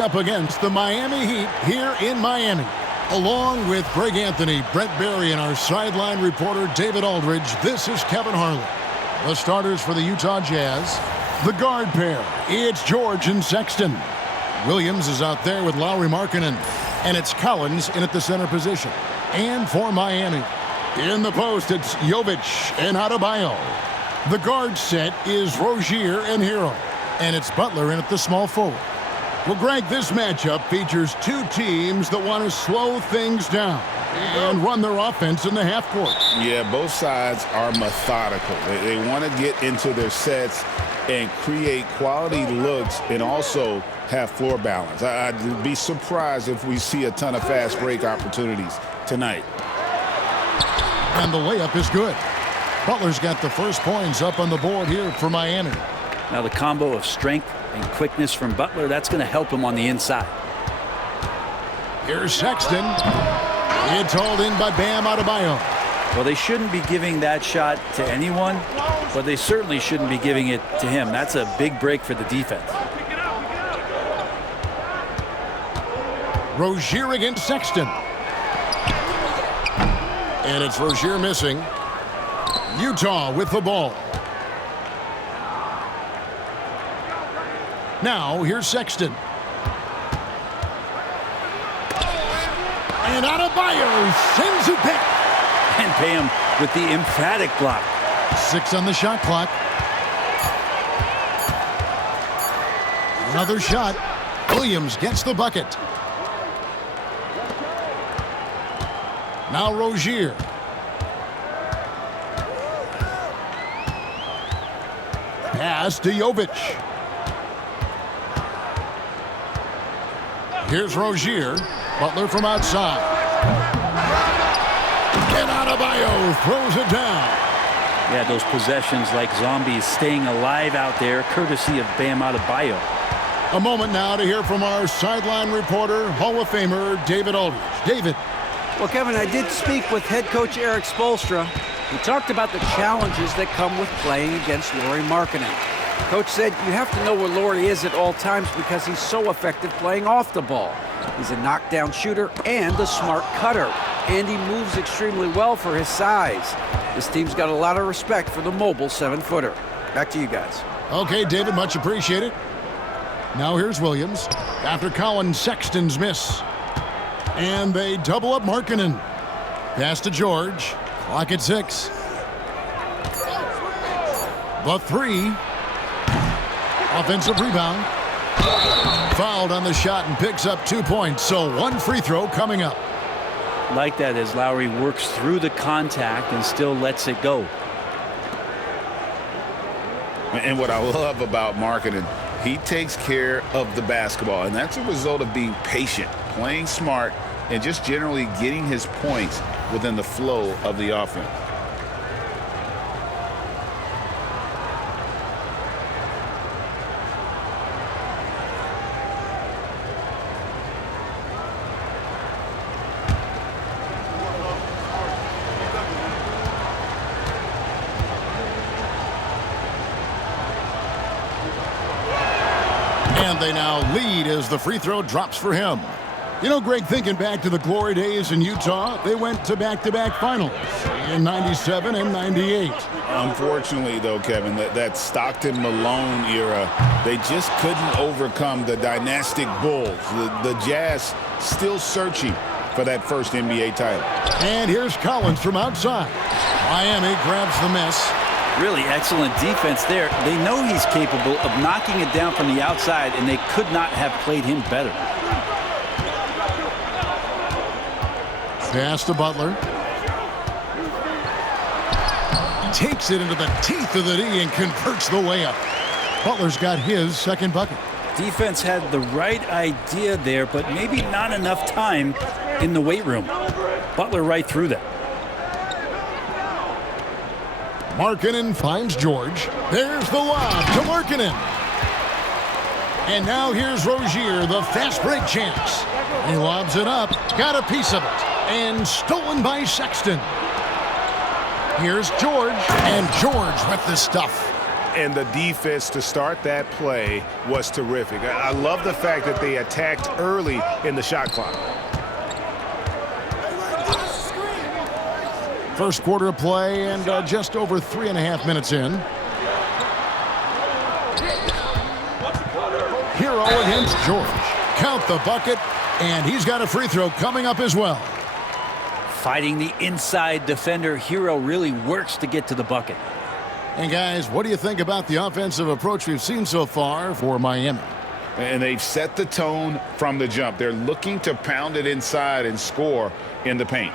up against the Miami Heat here in Miami. Along with Greg Anthony, Brent Barry, and our sideline reporter David Aldridge, this is Kevin Harlan. The starters for the Utah Jazz. The guard pair, it's George and Sexton. Williams is out there with Lauri Markkanen, and it's Collins in at the center position. And for Miami, in the post, it's 𝙃𝙀🐃 and 𝙁𝙀𝙀. The guard set is 𝗆𝙁𝙀 and Herro, and it's Butler in at the small forward. Well, Greg, this matchup features two teams that want to slow things down and run their offense in the half court. Yeah, both sides are methodical. They want to get into their sets and create quality looks and also have floor balance. I'd be surprised if we see a ton of fast break opportunities tonight. And the layup is good. Butler's got the first points up on the board here for Miami. Now the combo of strength and quickness from Butler, that's going to help him on the inside. Here's Sexton. It's hauled in by Bam Adebayo. Well, they shouldn't be giving that shot to anyone, but they certainly shouldn't be giving it to him. That's a big break for the defense. 𝗆𝙗𝙗 against Sexton. And it's 𝗆𝙗𝙗 missing. Utah with the ball. Now, here's Sexton. And Adebayo sends it back. And Bam with the emphatic block. 6 on the shot clock. Another shot. Williams gets the bucket. Now 𝗆𝙗𝙗. Pass to 𝙃𝙀🐃. Here's 𝗆𝙗𝙗. Butler from outside. And Adebayo throws it down. Yeah, those possessions like zombies staying alive out there, courtesy of Bam Adebayo. A moment now to hear from our sideline reporter, Hall of Famer David Aldridge. David. Well, Kevin, I did speak with head coach Erik Spoelstra. He talked about the challenges that come with playing against Lauri Markkanen. Coach said you have to know where Lauri is at all times because he's so effective playing off the ball. He's a knockdown shooter and a smart cutter, and he moves extremely well for his size. This team's got a lot of respect for the mobile 7-footer. Back to you guys. Okay, David, much appreciated. Now here's Williams after Colin Sexton's miss. And they double up Markkanen. Pass to George. Clock at 6. The 3. Offensive rebound. Fouled on the shot and picks up 2 points. So 1 free throw coming up. Like that as Lauri works through the contact and still lets it go. And what I love about Markkanen, he takes care of the basketball, and that's a result of being patient, playing smart, and just generally getting his points within the flow of the offense. And they now lead as the free throw drops for him. You know, Greg, thinking back to the glory days in Utah, they went to back-to-back finals in '97 and '98. Unfortunately, though, Kevin, that Stockton-Malone era, they just couldn't overcome the dynastic Bulls. The Jazz still searching for that first NBA title. And here's Collins from outside. Miami grabs the miss. Really excellent defense there. They know he's capable of knocking it down from the outside, and they could not have played him better. Pass to Butler. Takes it into the teeth of the D and converts the layup. Butler's got his second bucket. Defense had the right idea there, but maybe not enough time in the weight room. Butler right through that. Markkanen finds George. There's the lob to Markkanen. And now here's 𝗆𝙗𝙗, the fast break chance. He lobs it up, got a piece of it, and stolen by Sexton. Here's George, and George with the stuff. And the defense to start that play was terrific. I love the fact that they attacked early in the shot clock. First quarter of play and just over 3.5 minutes in. Herro against George. Count the bucket, and he's got a free throw coming up as well. Fighting the inside defender, Herro really works to get to the bucket. And guys, what do you think about the offensive approach we've seen so far for Miami? And they've set the tone from the jump. They're looking to pound it inside and score in the paint.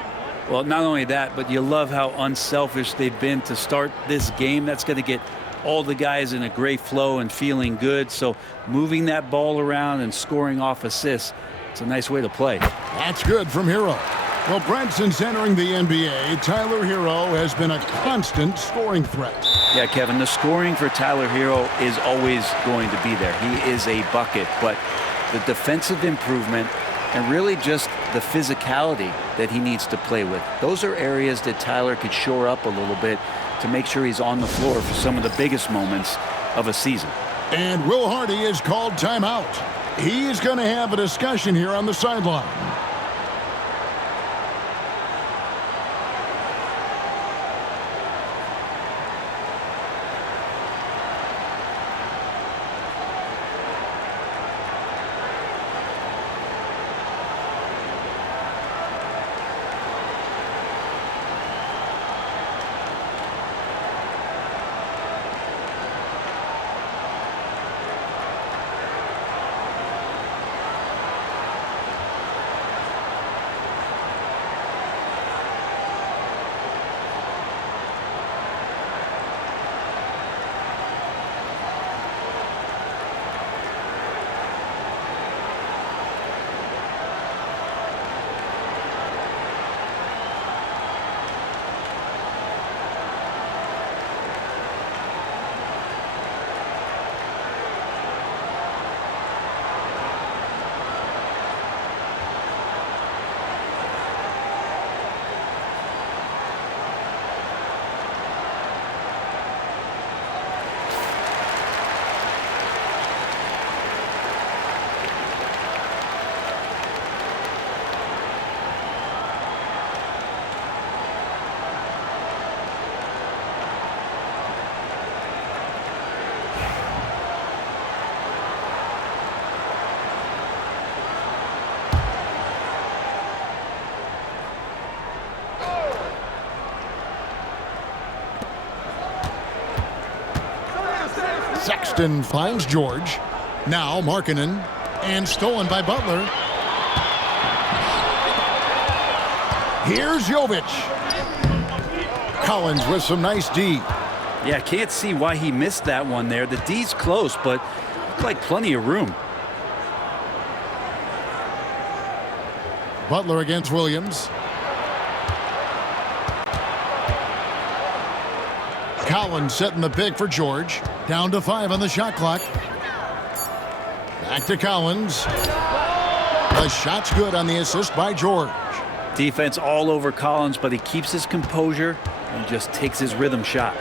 Well, not only that, but you love how unselfish they've been to start this game. That's going to get all the guys in a great flow and feeling good. So moving that ball around and scoring off assists, it's a nice way to play. That's good from Herro. Well, Brent, since entering the NBA, Tyler Herro has been a constant scoring threat. Yeah, Kevin, the scoring for Tyler Herro is always going to be there. He is a bucket, but the defensive improvement and really just the physicality that he needs to play with, those are areas that Tyler could shore up a little bit to make sure he's on the floor for some of the biggest moments of a season. And Will Hardy is called timeout. He's going to have a discussion here on the sideline. Sexton finds George. Now Markkanen, and stolen by Butler. Here's 𝙃𝙃. Collins with some nice D. Yeah, can't see why he missed that one there. The D's close, but looked like plenty of room. Butler against Williams. Collins setting the pick for George. Down to 5 on the shot clock. Back to Collins. The shot's good on the assist by George. Defense all over Collins, but he keeps his composure and just takes his rhythm shot.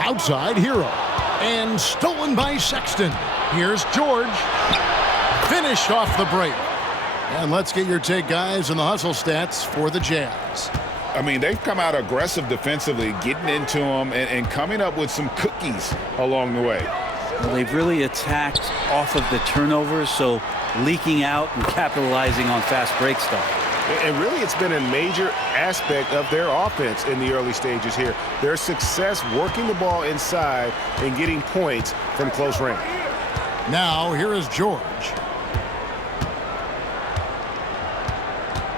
Outside Herro. And stolen by Sexton. Here's George. Finished off the break. And let's get your take, guys, on the hustle stats for the Jazz. I mean, they've come out aggressive defensively, getting into them and coming up with some cookies along the way. Well, they've really attacked off of the turnovers, so leaking out and capitalizing on fast break stuff. And really, it's been a major aspect of their offense in the early stages here. Their success working the ball inside and getting points from close range. Now, here is George.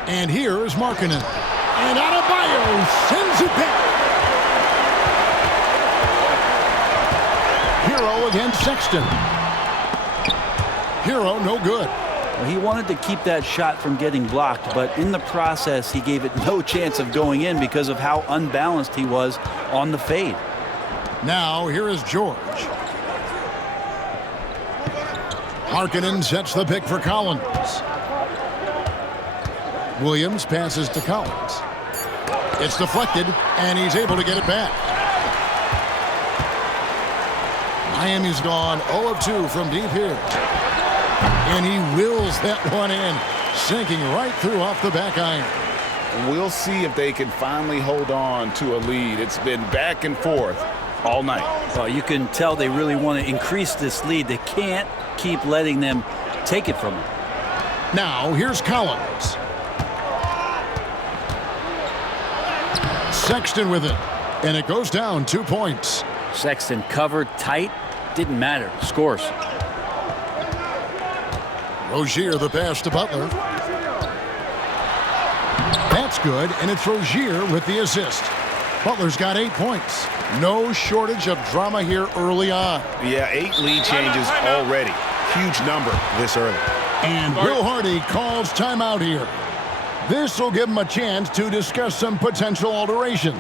And here is Markkanen. And Adebayo sends it back. Herro against Sexton. Herro no good. Well, he wanted to keep that shot from getting blocked, but in the process, he gave it no chance of going in because of how unbalanced he was on the fade. Now, here is George. Markkanen sets the pick for Collins. Williams passes to Collins. It's deflected, and he's able to get it back. Miami's gone 0 of 2 from deep here. And he wills that one in, sinking right through off the back iron. We'll see if they can finally hold on to a lead. It's been back and forth all night. Well, you can tell they really want to increase this lead. They can't keep letting them take it from them. Now, here's Collins. Sexton with it, and it goes down 2 points. Sexton covered tight, didn't matter, scores. Rozier the pass to Butler. That's good, and it's Rozier with the assist. Butler's got 8 points. No shortage of drama here early on. Yeah, 8 lead changes already. Huge number this early. And Will Hardy calls timeout here. This will give him a chance to discuss some potential alterations.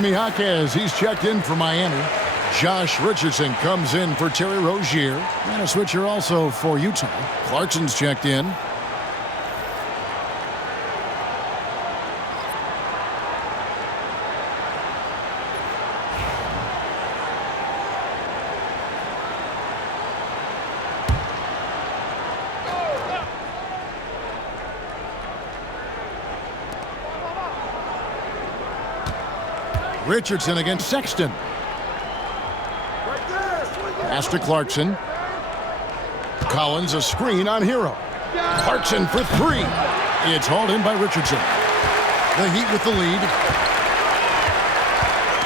𝗵𝗁 Jaquez, he's checked in for Miami. Josh Richardson comes in for Terry Rozier. And a switcher also for Utah. Clarkson's checked in. Richardson against Sexton. Pass to Clarkson. Collins a screen on Herro. Clarkson for 3. It's hauled in by Richardson. The Heat with the lead.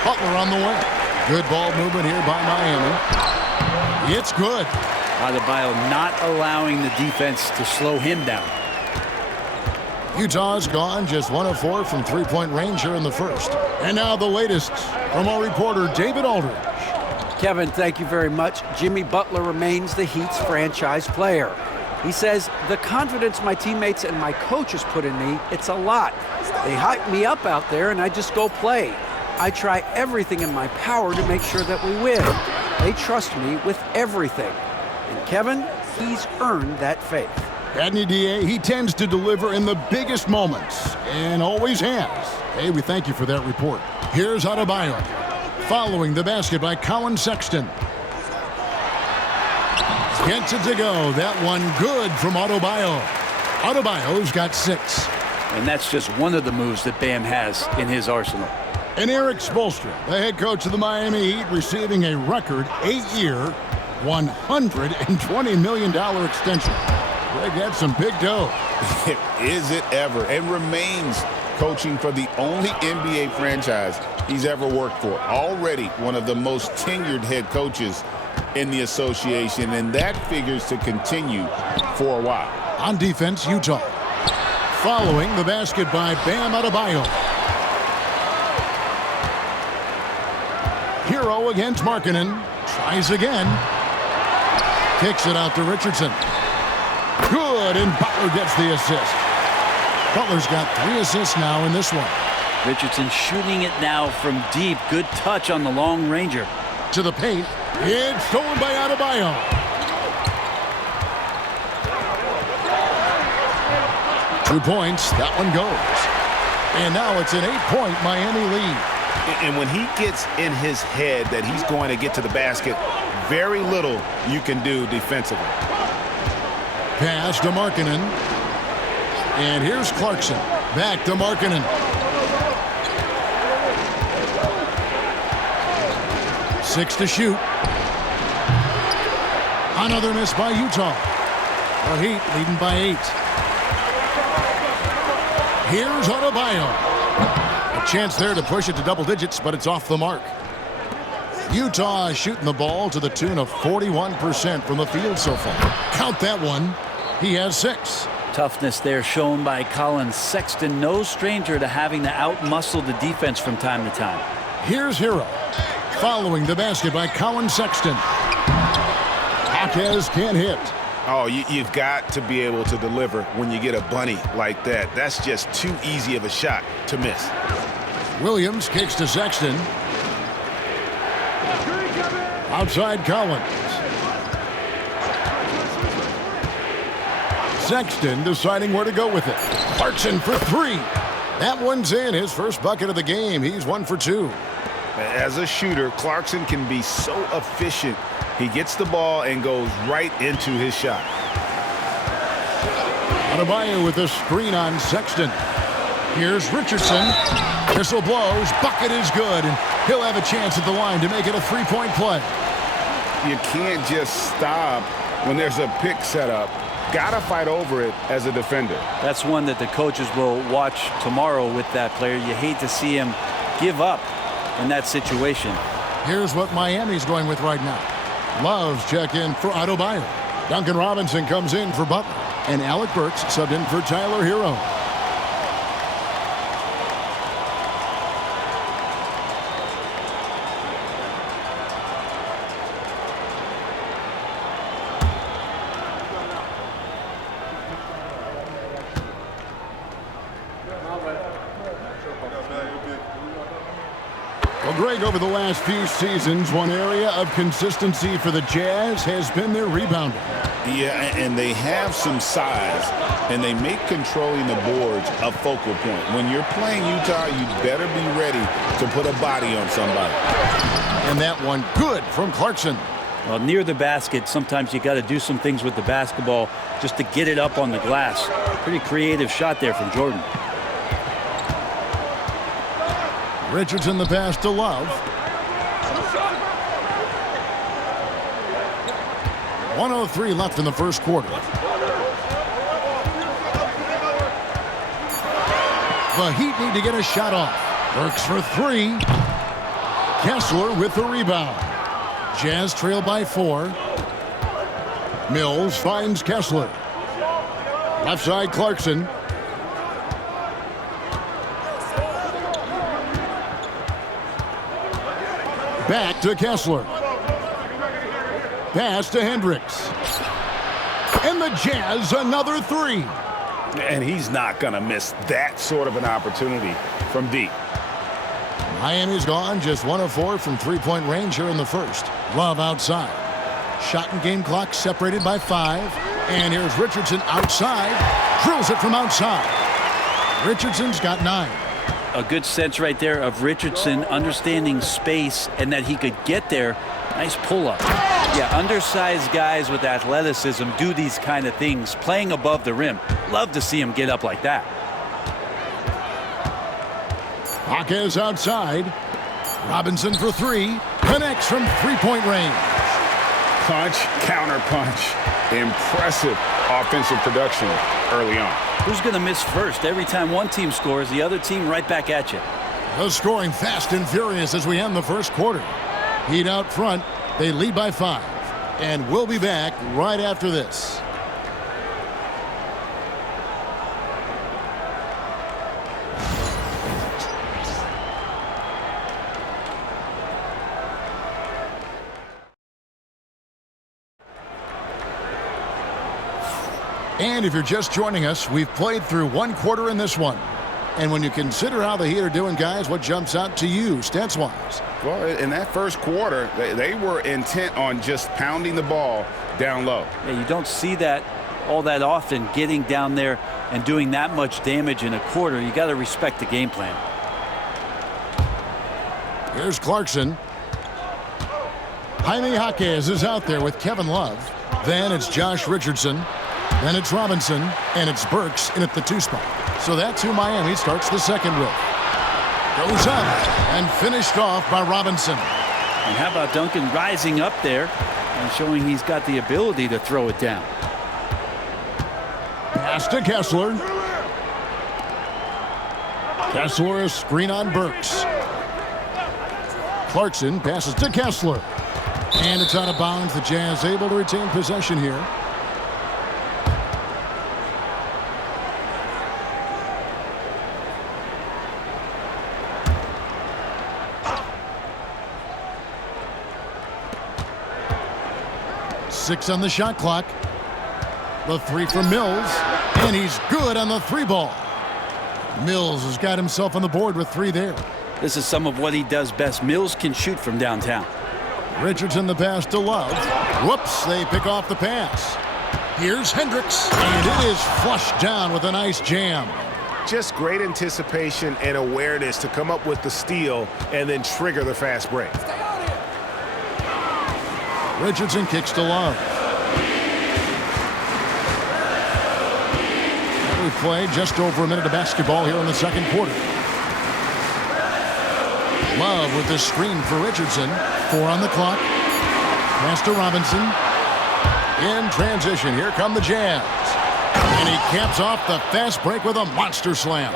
Butler on the way. Good ball movement here by Miami. It's good. Adebayo not allowing the defense to slow him down. Utah's gone just 1 of 4 from three-point range here in the first. And now the latest from our reporter, David Aldridge. Kevin, thank you very much. Jimmy Butler remains the Heat's franchise player. He says, the confidence my teammates and my coaches put in me, it's a lot. They hype me up out there and I just go play. I try everything in my power to make sure that we win. They trust me with everything. And Kevin, he's earned that faith. 𝙭, he tends to deliver in the biggest moments, and always has. Hey, we thank you for that report. Here's Adebayo, following the basket by Colin Sexton. Gets it to go. That one good from Adebayo. Adebayo's got 6. And that's just one of the moves that Bam has in his arsenal. And Erik Spoelstra, the head coach of the Miami Heat, receiving a record 8-year, $120 million extension. Greg, that's some big dough. Is it ever? And remains coaching for the only NBA franchise he's ever worked for. Already one of the most tenured head coaches in the association, and that figures to continue for a while. On defense, Utah. Following the basket by Bam Adebayo. Herro against Markkanen. Tries again. Kicks it out to Richardson. Good, and Butler gets the assist. Butler's got 3 assists now in this one. Richardson shooting it now from deep. Good touch on the long ranger. To the paint. It's stolen by Adebayo. 2 points. That one goes. And now it's an 8-point Miami lead. And when he gets in his head that he's going to get to the basket, very little you can do defensively. Pass to Markkanen. And here's Clarkson. Back to Markkanen. 6 to shoot. Another miss by Utah. The Heat leading by 8. Here's 𝙁𝙗𝙗. A chance there to push it to double digits, but it's off the mark. Utah is shooting the ball to the tune of 41% from the field so far. Count that one. He has 6. Toughness there shown by Collin Sexton. No stranger to having to outmuscle the defense from time to time. Here's Herro. Following the basket by Collin Sexton. Jaquez can't hit. Oh, you've got to be able to deliver when you get a bunny like that. That's just too easy of a shot to miss. Williams kicks to Sexton. Outside Collins. Sexton deciding where to go with it. Clarkson for 3. That one's in. His first bucket of the game. He's 1 for 2. As a shooter, Clarkson can be so efficient. He gets the ball and goes right into his shot. 𝗷𝘱𝗪 with a screen on Sexton. Here's Richardson. Whistle blows. Bucket is good, and he'll have a chance at the line to make it a 3-point play. You can't just stop when there's a pick set up. Gotta fight over it as a defender. That's one that the coaches will watch tomorrow with that player. You hate to see him give up in that situation. Here's what Miami's going with right now. Love's check in for 𝗁𝘱𝗪. Duncan Robinson comes in for Butler. And Alec Burks subbed in for Tyler Herro. Well, Greg, over the last few seasons, one area of consistency for the Jazz has been their rebounding. Yeah, and they have some size, and they make controlling the boards a focal point. When you're playing Utah, you better be ready to put a body on somebody. And that one good from Clarkson. Well, near the basket, sometimes you got to do some things with the basketball just to get it up on the glass. Pretty creative shot there from Jordan. Richardson the pass to Love. 1:03 left in the first quarter. The Heat need to get a shot off. Burks for 3. Kessler with the rebound. Jazz trail by 4. Mills finds Kessler. Left side Clarkson. Back to Kessler. Pass to Hendricks. And the Jazz another 3. And he's not going to miss that sort of an opportunity from deep. Miami's gone just 1 of 4 from three-point range here in the first. Love outside. Shot and game clock separated by 5. And here's Richardson outside. Drills it from outside. Richardson's got 9. A good sense right there of Richardson understanding space and that he could get there. Nice pull-up. Yeah, undersized guys with athleticism do these kind of things, playing above the rim. Love to see him get up like that. Jaquez outside. Robinson for 3. Connects from three-point range. Punch, counter punch. Impressive offensive production early on. Who's going to miss first? Every time one team scores, the other team right back at you. The scoring fast and furious as we end the first quarter. Heat out front. They lead by 5. And we'll be back right after this. And if you're just joining us, we've played through 1 quarter in this one. And when you consider how the Heat are doing, guys, what jumps out to you, stats-wise? Well, in that first quarter, they were intent on just pounding the ball down low. Yeah, you don't see that all that often, getting down there and doing that much damage in a quarter. You got to respect the game plan. Here's Clarkson. 𝗫𝗍 Jaquez is out there with Kevin Love. Then it's Josh Richardson. Then it's Robinson. And it's Burks in at the 2 spot. So that's who Miami starts the second with. Goes up and finished off by Robinson. And how about Duncan rising up there and showing he's got the ability to throw it down. Pass to Kessler. Kessler, a screen on Burks. Clarkson passes to Kessler. And it's out of bounds. The Jazz able to retain possession here. Six on the shot clock. The 3 from Mills. And he's good on the 3 ball. Mills has got himself on the board with 3 there. This is some of what he does best. Mills can shoot from downtown. Richardson the pass to Love. Whoops, they pick off the pass. Here's Hendricks. And it is flushed down with a nice jam. Just great anticipation and awareness to come up with the steal and then trigger the fast break. Richardson kicks to Love. We played just over a minute of basketball here in the second quarter. Love with the screen for Richardson. 4 on the clock. Pass to Robinson. In transition, here come the Jazz. And he caps off the fast break with a monster slam.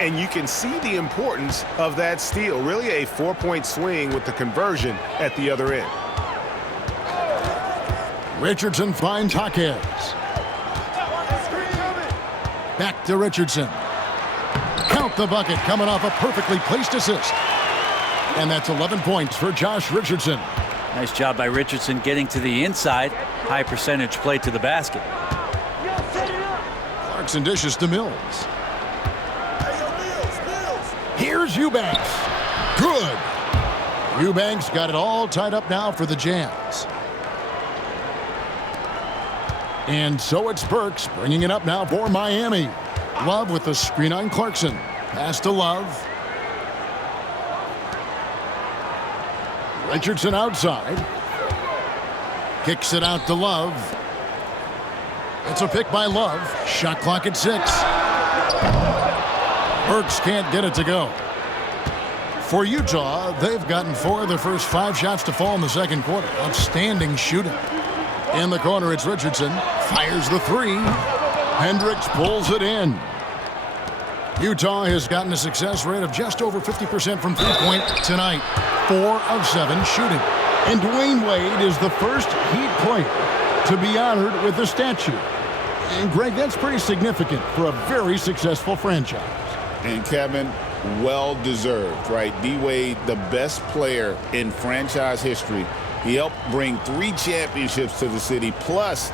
And you can see the importance of that steal. Really a 4-point swing with the conversion at the other end. Richardson finds Jaquez. Back to Richardson. Count the bucket coming off a perfectly placed assist. And that's 11 points for Josh Richardson. Nice job by Richardson getting to the inside. High percentage play to the basket. Clarkson dishes to Mills. Here's Eubanks. Good. Eubanks got it all tied up now for the Jazz. And so it's Burks bringing it up now for Miami. Love with the screen on Clarkson. Pass to Love. Richardson outside. Kicks it out to Love. It's a pick by Love. Shot clock at 6. Burks can't get it to go. For Utah, they've gotten 4 of their first 5 shots to fall in the second quarter. Outstanding shooting. In the corner, it's Richardson. Fires the 3. Hendricks pulls it in. Utah has gotten a success rate of just over 50% from 3-point tonight. 4 of 7 shooting. And Dwayne Wade is the first Heat player to be honored with a statue. And Greg, that's pretty significant for a very successful franchise. And Kevin, well deserved, right? D. Wade, the best player in franchise history. He helped bring 3 championships to the city. Plus,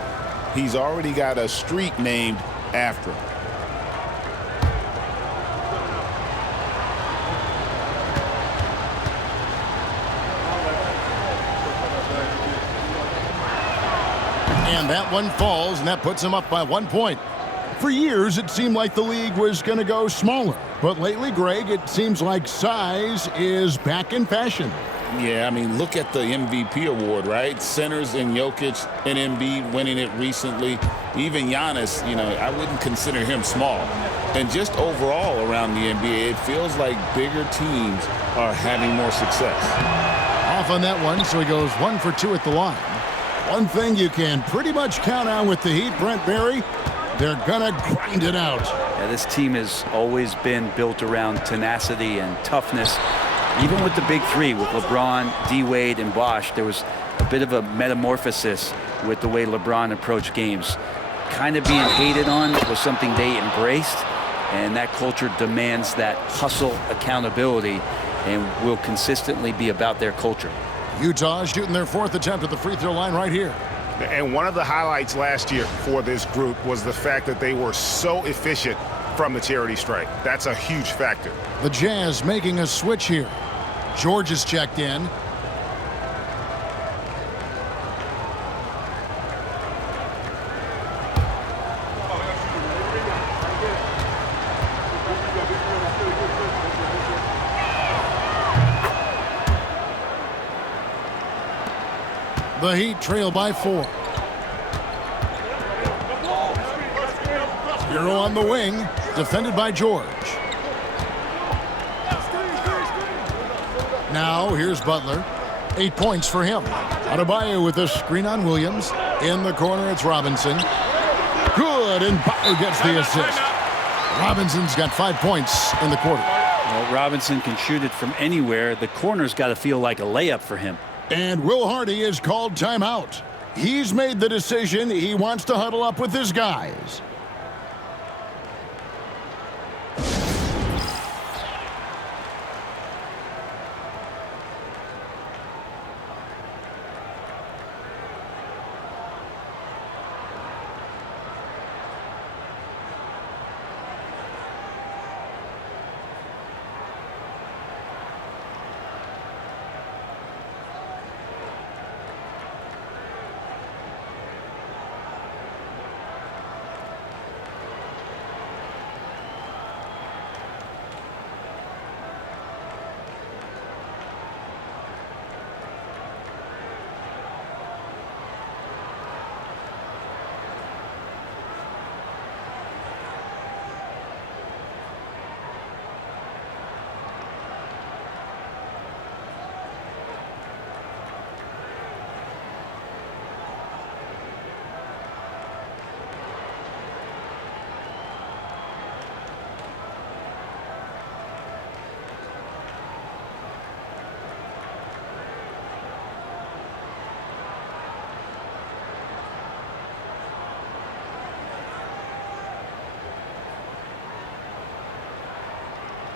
he's already got a street named after him. And that one falls, and that puts him up by 1 point. For years, it seemed like the league was going to go smaller. But lately, Greg, it seems like size is back in fashion. Yeah, I mean, look at the MVP award, right? Centers and Jokic and Embiid winning it recently. Even Giannis, you know, I wouldn't consider him small. And just overall around the NBA, it feels like bigger teams are having more success. Off on that one, so he goes 1 for 2 at the line. One thing you can pretty much count on with the Heat, Brent Barry, they're gonna grind it out. Yeah, this team has always been built around tenacity and toughness. Even with the big 3, with LeBron, D. Wade, and Bosh, there was a bit of a metamorphosis with the way LeBron approached games. Kind of being hated on was something they embraced, and that culture demands that hustle accountability and will consistently be about their culture. Utah shooting their 4th attempt at the free throw line right here. And one of the highlights last year for this group was the fact that they were so efficient from the charity stripe. That's a huge factor. The Jazz making a switch here. George is checked in. The Heat trail by 4. Herro on the wing, defended by George. Now here's Butler. 8 points for him. 𝙁with a screen on Williams. In the corner, it's Robinson. Good, and Butler gets the assist. Robinson's got 5 points in the quarter. Well, Robinson can shoot it from anywhere. The corner's got to feel like a layup for him. And 𝗿𝘆𝗪 is called timeout. He's made the decision. He wants to huddle up with his guys.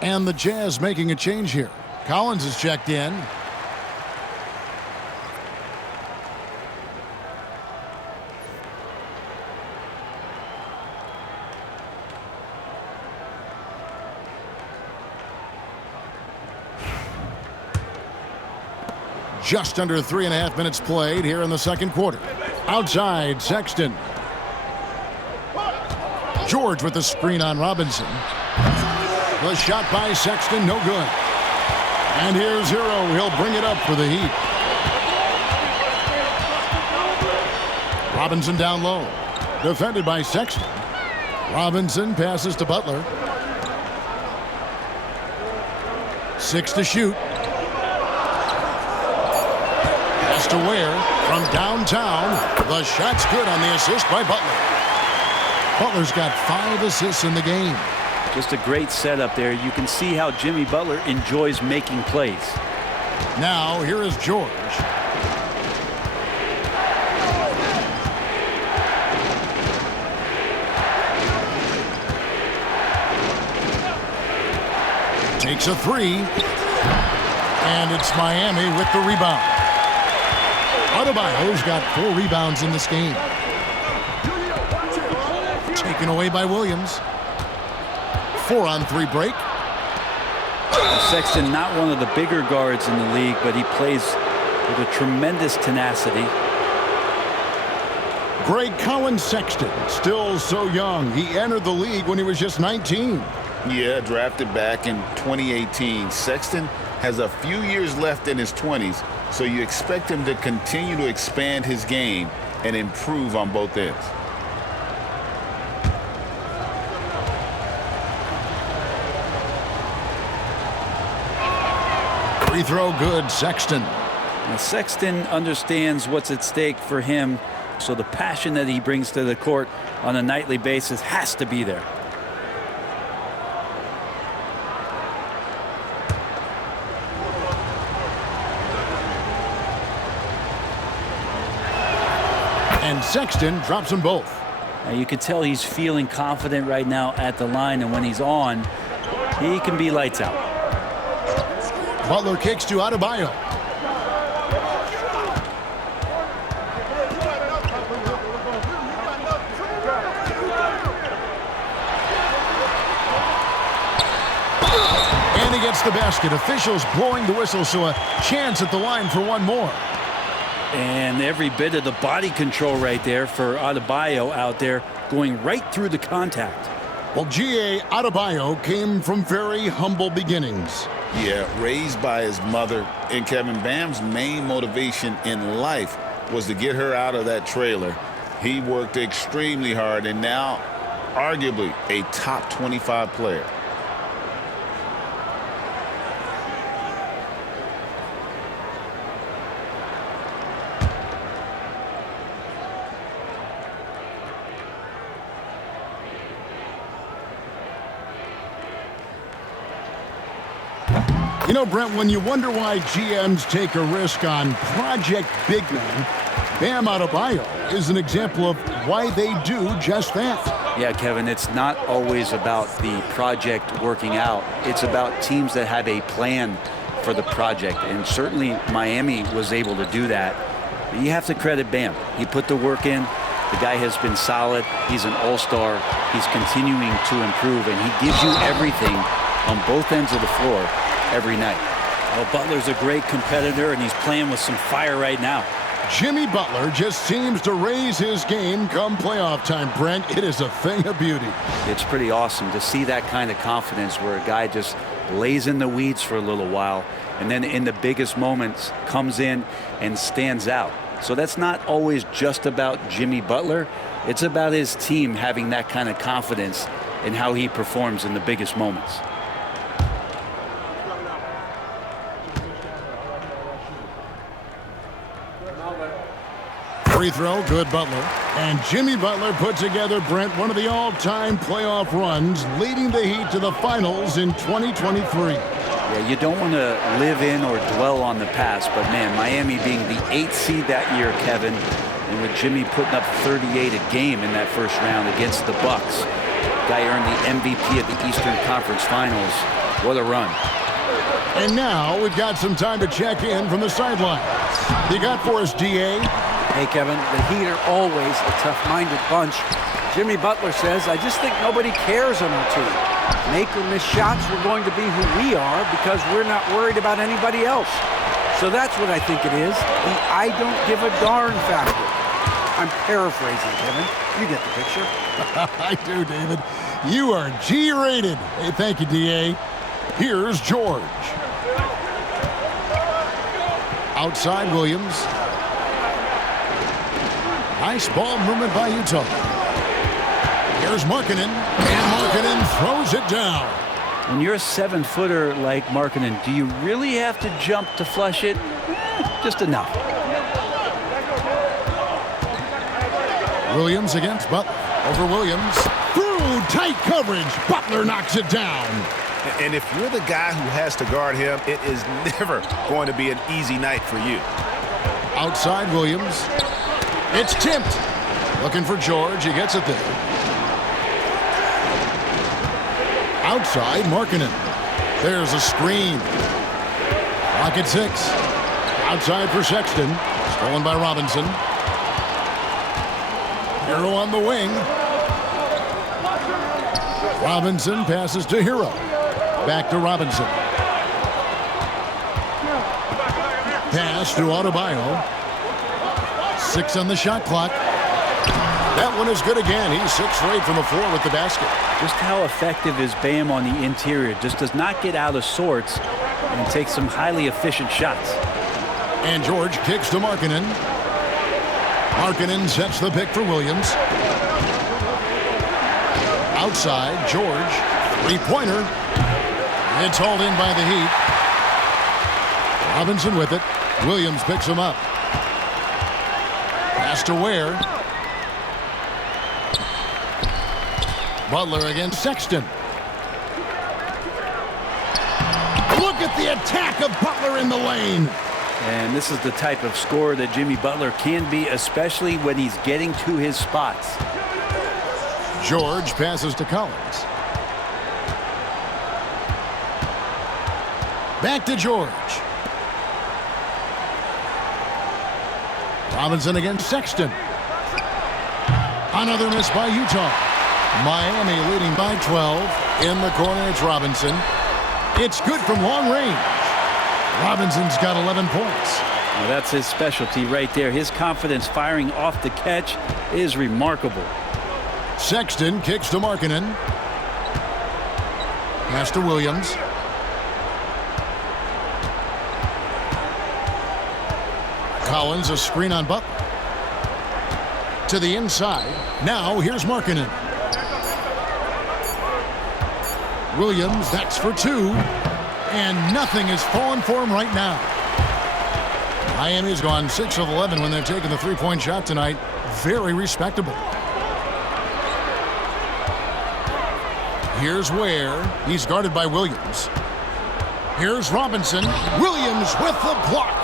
And the Jazz making a change here. Collins is checked in. Just under 3.5 minutes played here in the second quarter. Outside, Sexton. George with the screen on Robinson. The shot by Sexton, no good. And here's Herro. He'll bring it up for the Heat. Robinson down low. Defended by Sexton. Robinson passes to Butler. 6 to shoot. Pass to Ware from downtown. The shot's good on the assist by Butler. Butler's got 5 assists in the game. Just a great setup there. You can see how Jimmy Butler enjoys making plays. Now, here is George. Takes a 3. And it's Miami with the rebound. 𝗁𝗡's got 4 rebounds in this game. Taken away by Williams. 4-on-3 break. Sexton, not one of the bigger guards in the league, but he plays with a tremendous tenacity. Greg Collins Sexton, still so young. He entered the league when he was just 19. Yeah, drafted back in 2018. Sexton has a few years left in his 20s, so you expect him to continue to expand his game and improve on both ends. Free throw good, Sexton. Now, Sexton understands what's at stake for him, so the passion that he brings to the court on a nightly basis has to be there. And Sexton drops them both. Now, you can tell he's feeling confident right now at the line, and when he's on, he can be lights out. Butler kicks to 𝗁𝗡. And he gets the basket. Officials blowing the whistle, so a chance at the line for one more. And every bit of the body control right there for 𝗁𝗡 out there, going right through the contact. Well, 𝗃𝗚 came from very humble beginnings. Yeah, raised by his mother, and Kevin Bam's main motivation in life was to get her out of that trailer. He worked extremely hard, and now arguably a top 25 player. You know, Brent, when you wonder why GMs take a risk on project big men, 𝗵𝘁𝘅 is an example of why they do just that. Yeah, Kevin, it's not always about the project working out. It's about teams that have a plan for the project, and certainly Miami was able to do that. You have to credit Bam. He put the work in. The guy has been solid. He's an all-star. He's continuing to improve, and he gives you everything on both ends of the floor every night. Well, Butler's a great competitor, and he's playing with some fire right now. Jimmy Butler just seems to raise his game come playoff time, Brent. It is a thing of beauty. It's pretty awesome to see that kind of confidence where a guy just lays in the weeds for a little while and then in the biggest moments comes in and stands out. So that's not always just about Jimmy Butler. It's about his team having that kind of confidence in how he performs in the biggest moments. Free throw, good Butler. And Jimmy Butler put together, Brent, one of the all-time playoff runs, leading the Heat to the finals in 2023. Yeah, you don't want to live in or dwell on the past, but man, Miami being the 8th seed that year, Kevin, and with Jimmy putting up 38 a game in that first round against the Bucks. Guy earned the MVP of the Eastern Conference Finals. What a run. And now we've got some time to check in from the sidelines. You got for us, DA? Hey, Kevin, the Heat are always a tough-minded bunch. Jimmy Butler says, I just think nobody cares on our team. Make or miss shots, we're going to be who we are because we're not worried about anybody else. So that's what I think it is, the I don't give a darn factor. I'm paraphrasing, Kevin. You get the picture. I do, David. You are G-rated. Hey, thank you, DA. Here's George. Outside Williams. Nice ball movement by Utah. Here's Markkanen, and Markkanen throws it down. When you're a 7-footer like Markkanen, do you really have to jump to flush it? Just enough. Williams against Butler. Over Williams. Through tight coverage. Butler knocks it down. And if you're the guy who has to guard him, it is never going to be an easy night for you. Outside Williams. It's tipped. Looking for George. He gets it there. Outside Markkanen. There's a screen. Clock at 6. Outside for Sexton. Stolen by Robinson. Herro on the wing. Robinson passes to Herro. Back to Robinson. Pass to Adebayo. 6 on the shot clock. That one is good again. He's 6 straight from the floor with the basket. Just how effective is Bam on the interior? Just does not get out of sorts and takes some highly efficient shots. And George kicks to Markkanen. Markkanen sets the pick for Williams. Outside, George. Three-pointer. It's hauled in by the Heat. Robinson with it. Williams picks him up. Pass to Ware. Butler against Sexton. Look at the attack of Butler in the lane. And this is the type of scorer that Jimmy Butler can be, especially when he's getting to his spots. George passes to Collins. Back to George. Robinson against Sexton. Another miss by Utah. Miami leading by 12. In the corner, it's Robinson. It's good from long range. Robinson's got 11 points. Well, that's his specialty right there. His confidence firing off the catch is remarkable. Sexton kicks to Markkanen. Pass to Williams. Collins, a screen on Butler. To the inside. Now here's Markkanen. Williams, that's for two. And nothing is falling for him right now. Miami's gone 6 of 11 when they're taking the three-point shot tonight. Very respectable. Here's Ware. He's guarded by Williams. Here's Robinson. Williams with the block.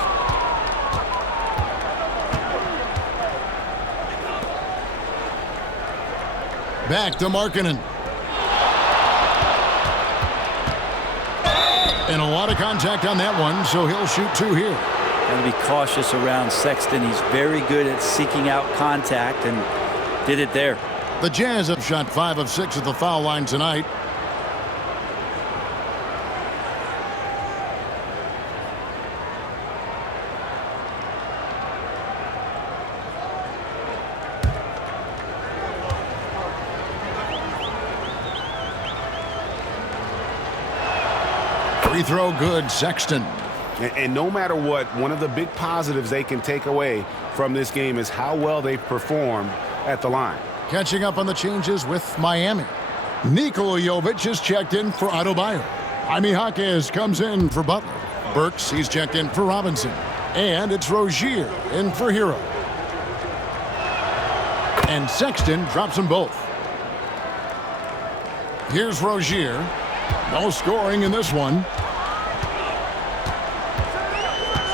Back to Markkanen. And a lot of contact on that one, so he'll shoot two here. Got to be cautious around Sexton. He's very good at seeking out contact and did it there. The Jazz have shot 5 of 6 at the foul line tonight. Free throw good, Sexton. And no matter what, one of the big positives they can take away from this game is how well they've performed at the line. Catching up on the changes with Miami. Nikola Jovic is checked in for Adebayo. 𝗵𝗁 Jaquez comes in for Butler. Burks, he's checked in for Robinson. And it's Rozier in for Herro. And Sexton drops them both. Here's Rozier. No scoring in this one.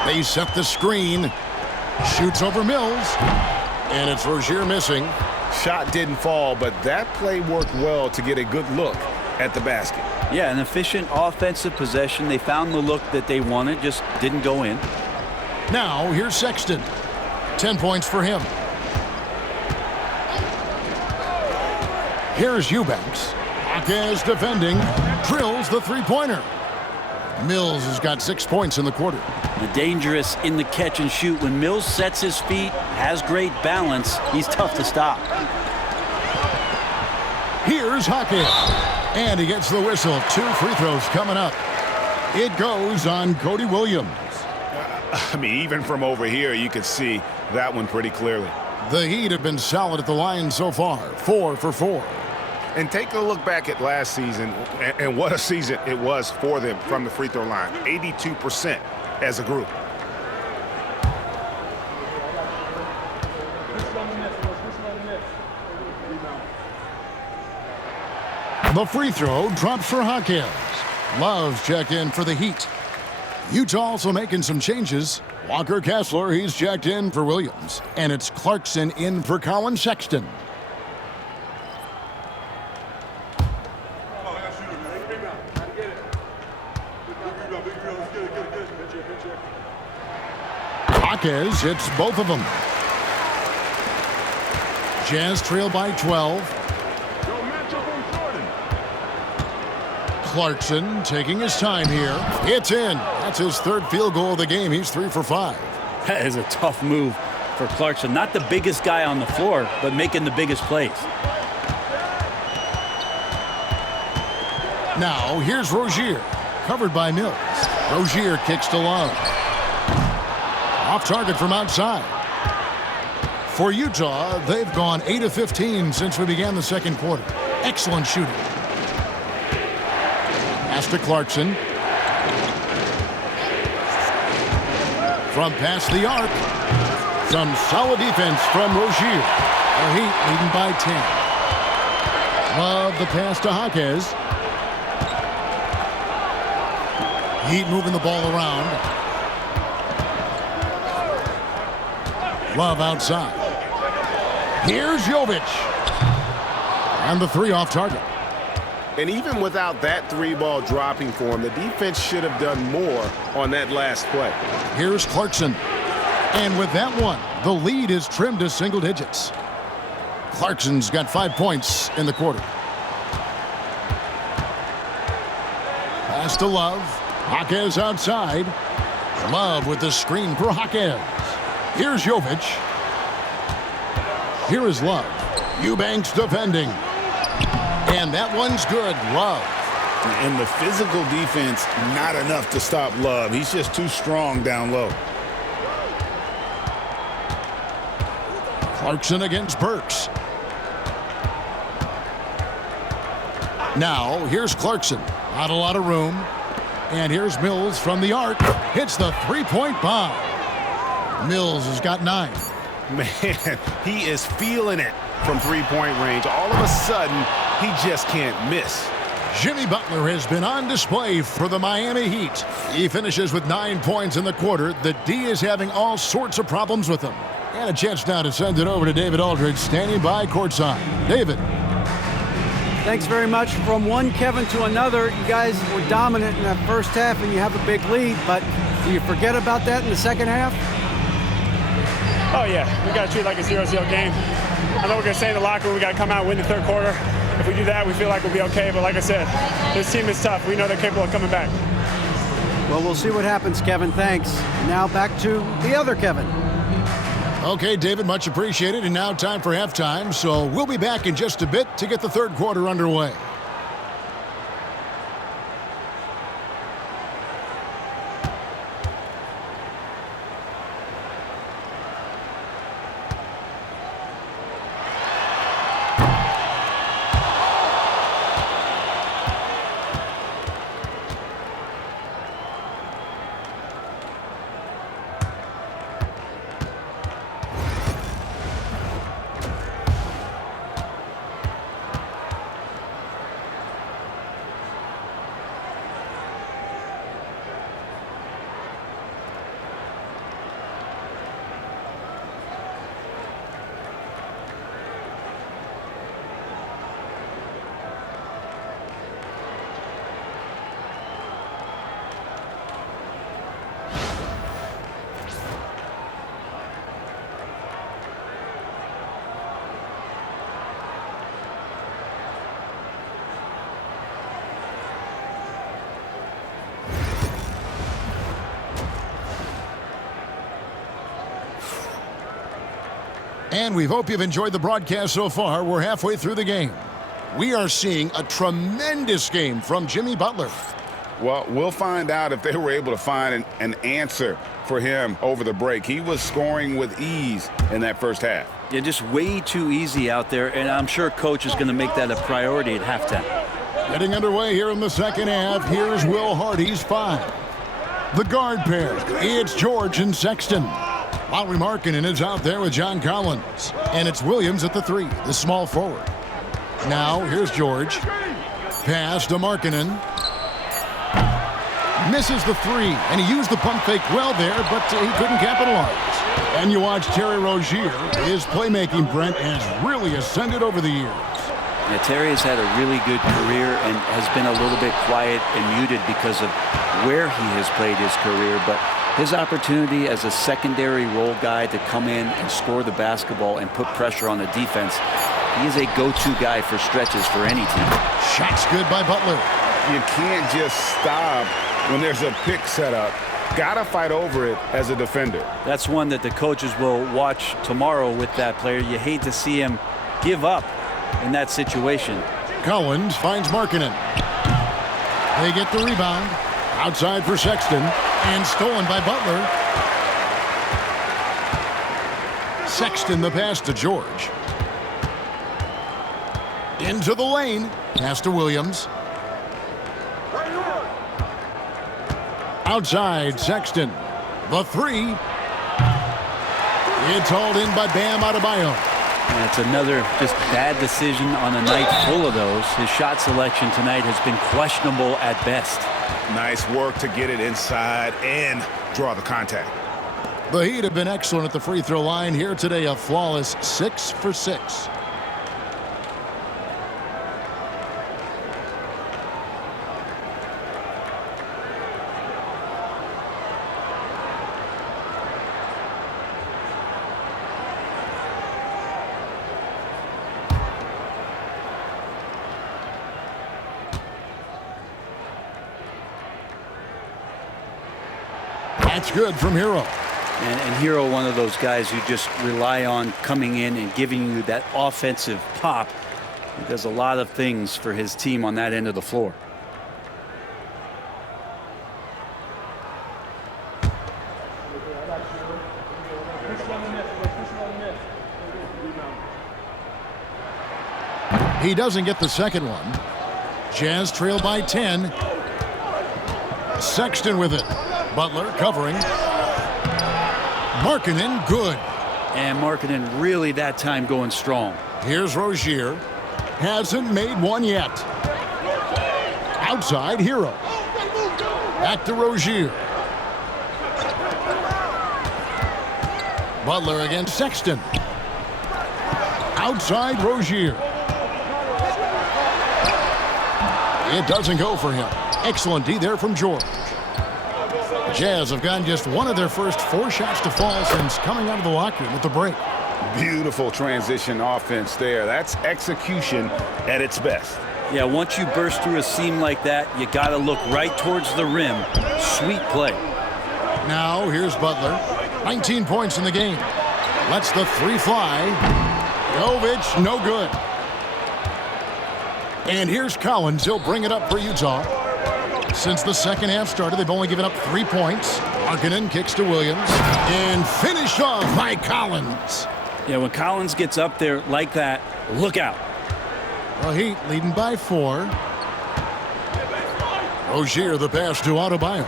They set the screen. Shoots over Mills. And it's Rozier missing. Shot didn't fall, but that play worked well to get a good look at the basket. Yeah, an efficient offensive possession. They found the look that they wanted, just didn't go in. Now, here's Sexton. 10 points for him. Here's Eubanks. Jaquez defending. Drills the three-pointer. Mills has got 6 points in the quarter. The dangerous in the catch and shoot. When Mills sets his feet, has great balance, he's tough to stop. Here's Jaquez. And he gets the whistle. 2 free throws coming up. It goes on Cody Williams. I mean, even from over here, you could see that one pretty clearly. The Heat have been solid at the line so far. 4 for 4. And take a look back at last season, and what a season it was for them from the free throw line. 82% as a group. The free throw drops for Jaquez. Love's checked in for the Heat. Utah also making some changes. Walker Kessler, he's checked in for Williams. And it's Clarkson in for Colin Sexton. Jaquez hits both of them. Jazz trail by 12. Clarkson taking his time here. It's in. That's his 3rd field goal of the game. He's 3 for 5. That is a tough move for Clarkson. Not the biggest guy on the floor, but making the biggest plays. Now, here's Rozier. Covered by Mills. Rozier kicks to Love. Off target from outside. For Utah, they've gone 8 of 15 since we began the second quarter. Excellent shooting. Pass to Clarkson. From past the arc. Some solid defense from Rozier. The Heat leading by 10. Love the pass to Jaquez. Heat moving the ball around. Love outside. Here's Jovic. And the 3 off target. And even without that 3-ball dropping for him, the defense should have done more on that last play. Here's Clarkson. And with that one, the lead is trimmed to single digits. Clarkson's got 5 points in the quarter. Pass to Love. Jaquez outside. Love with the screen for Jaquez. Here's Jovic. Here is Love. Eubanks defending. And that one's good. Love. And the physical defense, not enough to stop Love. He's just too strong down low. Clarkson against Burks. Now, here's Clarkson. Not a lot of room. And here's Mills from the arc. Hits the three-point bomb. Mills has got 9. Man, he is feeling it from three-point range. All of a sudden, he just can't miss. Jimmy Butler has been on display for the Miami Heat. He finishes with 9 points in the quarter. The D is having all sorts of problems with him. And a chance now to send it over to David Aldridge, standing by courtside. David. Thanks very much. From one Kevin to another, you guys were dominant in that first half and you have a big lead, but do you forget about that in the second half? Oh yeah, we got to treat it like a 0-0 game. I know we're going to stay in the locker room, we got to come out and win the third quarter. If we do that, we feel like we'll be okay, but like I said, this team is tough. We know they're capable of coming back. Well, we'll see what happens, Kevin. Thanks. Now back to the other Kevin. Okay, David, much appreciated. And now time for halftime. So we'll be back in just a bit to get the third quarter underway. And we hope you've enjoyed the broadcast so far. We're halfway through the game. We are seeing a tremendous game from Jimmy Butler. Well, we'll find out if they were able to find an answer for him over the break. He was scoring with ease in that first half. Yeah, just way too easy out there, and I'm sure Coach is going to make that a priority at halftime. Getting underway here in the second half, here's Will Hardy's 5. The guard pair, it's George and Sexton. Lauri Markkanen is out there with John Collins. And it's Williams at the 3, the small forward. Now, here's George. Pass to Markkanen. Misses the 3, and he used the pump fake well there, but he couldn't capitalize. And you watch Terry Rozier. His playmaking, Brent, has really ascended over the years. Yeah, Terry has had a really good career and has been a little bit quiet and muted because of where he has played his career, but his opportunity as a secondary role guy to come in and score the basketball and put pressure on the defense, he is a go-to guy for stretches for any team. Shot's good by Butler. You can't just stop when there's a pick set up. Gotta fight over it as a defender. That's one that the coaches will watch tomorrow with that player. You hate to see him give up in that situation. Collins finds Markkanen. They get the rebound. Outside for Sexton. And stolen by Butler. Sexton the pass to George. Into the lane. Pass to Williams. Outside, Sexton. The 3. It's hauled in by Bam Adebayo. That's another just bad decision on a night full of those. His shot selection tonight has been questionable at best. Nice work to get it inside and draw the contact. The Heat have been excellent at the free throw line here today. A flawless 6 for 6. That's good from Herro. And Herro, one of those guys you just rely on coming in and giving you that offensive pop. He does a lot of things for his team on that end of the floor. He doesn't get the second one. Jazz trail by 10. Sexton with it. Butler covering. Markkanen good. And Markkanen really that time going strong. Here's 𝙤𝙀𝙘. Hasn't made one yet. Outside Herro. Back to 𝙤𝙀𝙘. Butler against Sexton. Outside 𝙤𝙀𝙘. It doesn't go for him. Excellent D there from George. Jazz have gotten just one of their first 4 shots to fall since coming out of the locker room with the break. Beautiful transition offense there. That's execution at its best. Yeah, once you burst through a seam like that, you got to look right towards the rim. Sweet play. Now here's Butler. 19 points in the game. Lets the 3 fly. Jovic, no good. And here's Collins. He'll bring it up for Utah. Since the second half started, they've only given up 3 points. Markkanen kicks to Williams. And finish off by Collins. Yeah, when Collins gets up there like that, look out. The Heat leading by 4. 𝙤𝙀𝙘 the pass to 𝗵𝘳𝑚.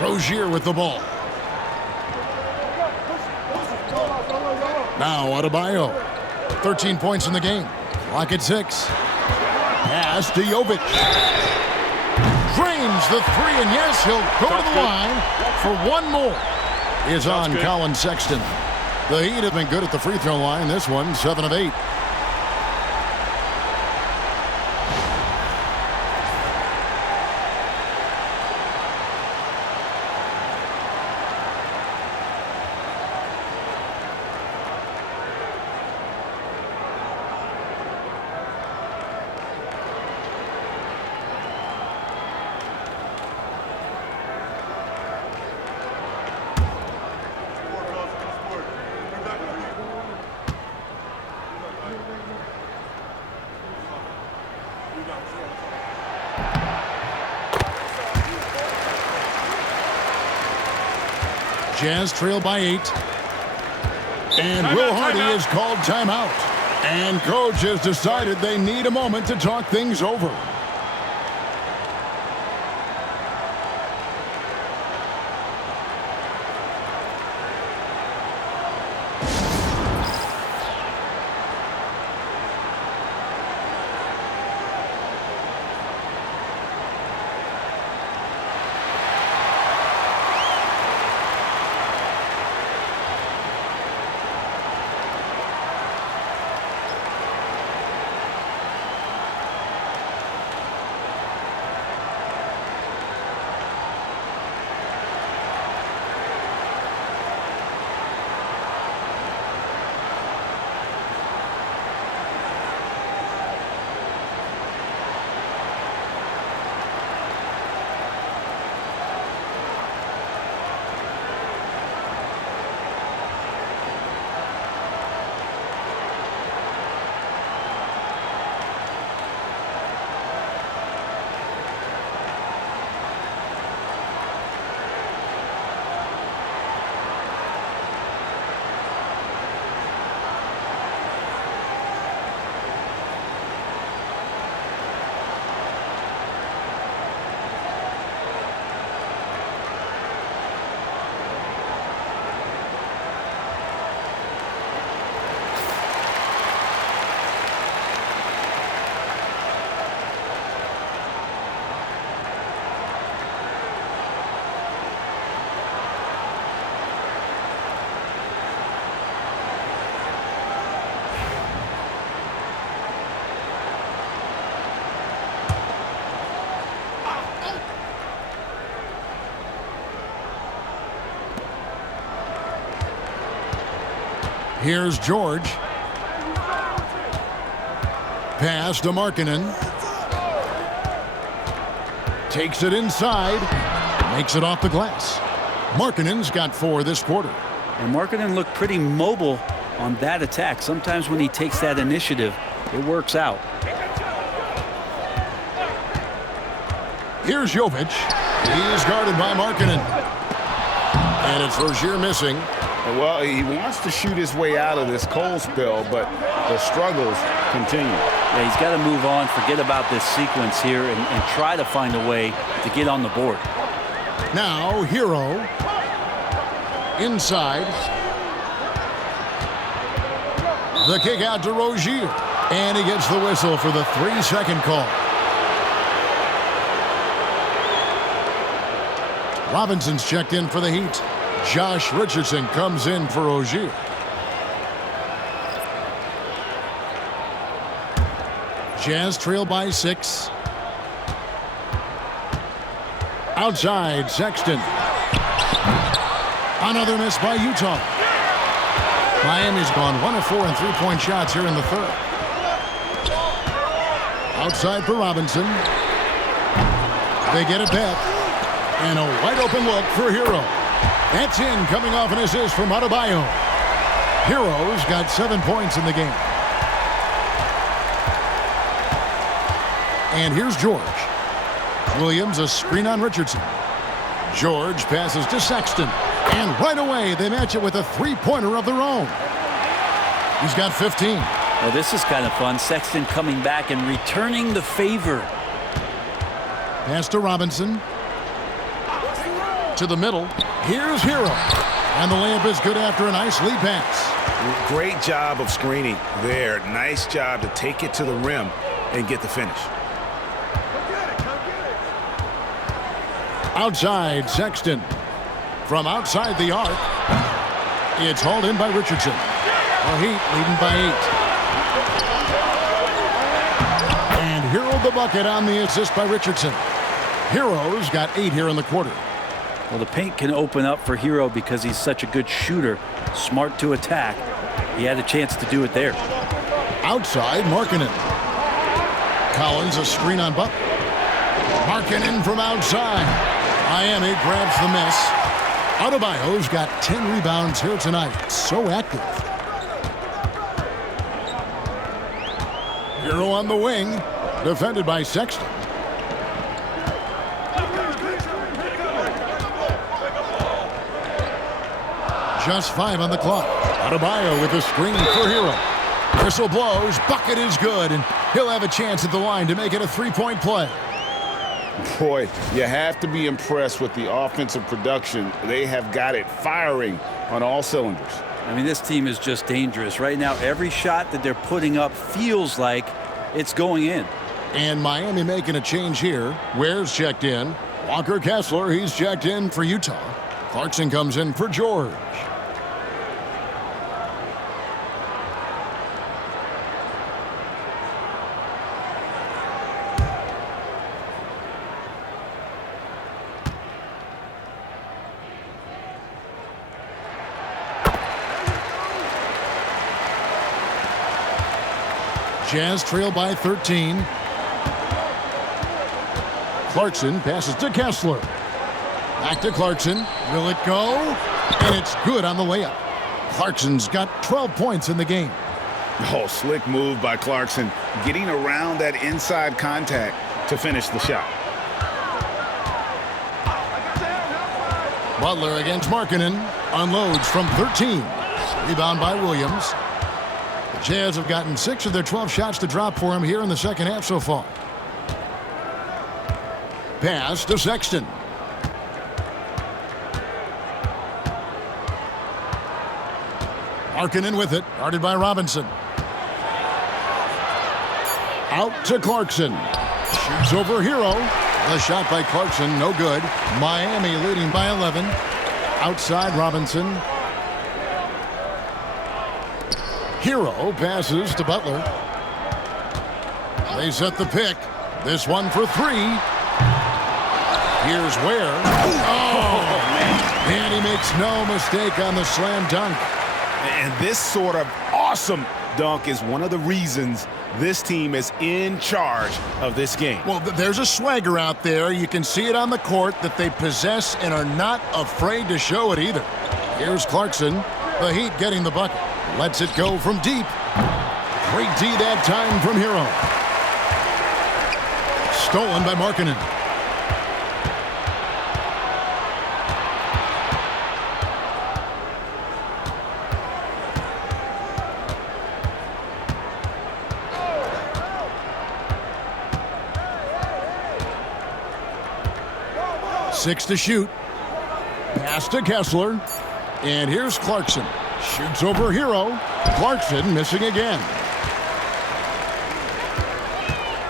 𝙤𝙀𝙘 with the ball. Now 𝗵𝘳𝑚. 13 points in the game. Clock at 6. Pass to Jovic. Drains the 3, and yes, he'll go to the line for one more. Is on Colin Sexton. The Heat have been good at the free throw line. This one, 7 of 8. Jazz trail by 8. And Will Hardy is called timeout. And coach has decided they need a moment to talk things over. Here's George. Pass to Markkanen. Takes it inside. Makes it off the glass. Markkanen's got 4 this quarter. And Markkanen looked pretty mobile on that attack. Sometimes when he takes that initiative, it works out. Here's Jovic. He's guarded by Markkanen. And it's Rozier missing. Well, he wants to shoot his way out of this cold spell, but the struggles continue. Yeah, he's got to move on, forget about this sequence here, and try to find a way to get on the board. Now, Herro. Inside. The kick out to Rozier. And he gets the whistle for the 3-second call. Robinson's checked in for the Heat. Josh Richardson comes in for Rozier. Jazz trail by 6. Outside, Sexton. Another miss by Utah. Miami's gone 1 of 4 in three-point shots here in the third. Outside for Robinson. They get it back. And a wide-open look for Herro. That's in, coming off an assist from Adebayo. Herro's got 7 points in the game. And here's George. Williams a screen on Richardson. George passes to Sexton. And right away, they match it with a three-pointer of their own. He's got 15. Well, this is kind of fun. Sexton coming back and returning the favor. Pass to Robinson. To the middle. Here's Herro. And the layup is good after a nice lead pass. Great job of screening there. Nice job to take it to the rim and get the finish. Outside, Sexton. From outside the arc. It's hauled in by Richardson. The Heat leading by 8. And Herro the bucket on the assist by Richardson. Herro's got 8 here in the quarter. Well, the paint can open up for Herro because he's such a good shooter. Smart to attack. He had a chance to do it there. Outside, Markkanen. Collins a screen on Butler. Markkanen from outside. Miami grabs the miss. Adebayo's got 10 rebounds here tonight. So active. Herro on the wing. Defended by Sexton. Just 5 on the clock. Adebayo with a screen for Herro. Whistle blows. Bucket is good. And he'll have a chance at the line to make it a three-point play. Boy, you have to be impressed with the offensive production. They have got it firing on all cylinders. I mean, this team is just dangerous. Right now, every shot that they're putting up feels like it's going in. And Miami making a change here. Ware's checked in. Walker Kessler, he's checked in for Utah. Clarkson comes in for George. Jazz trail by 13. Clarkson passes to Kessler. Back to Clarkson. Will it go? And it's good on the layup. Clarkson's got 12 points in the game. Oh, slick move by Clarkson, getting around that inside contact to finish the shot. Butler against Markkanen. Unloads from 13. Rebound by Williams. The Jazz have gotten 6 of their 12 shots to drop for him here in the second half so far. Pass to Sexton. Markkanen with it, guarded by Robinson. Out to Clarkson. Shoots over Herro. The shot by Clarkson, no good. Miami leading by 11. Outside Robinson. Herro passes to Butler. They set the pick. This one for 3. Here's Ware. Oh, man. And he makes no mistake on the slam dunk. And this sort of awesome dunk is one of the reasons this team is in charge of this game. Well, there's a swagger out there. You can see it on the court that they possess and are not afraid to show it either. Here's Clarkson. The Heat getting the bucket. Lets it go from deep. Great D that time from Herro. Stolen by Markkanen. 6 to shoot. Pass to Kessler. And here's Clarkson. Shoots over Herro. Clarkson missing again.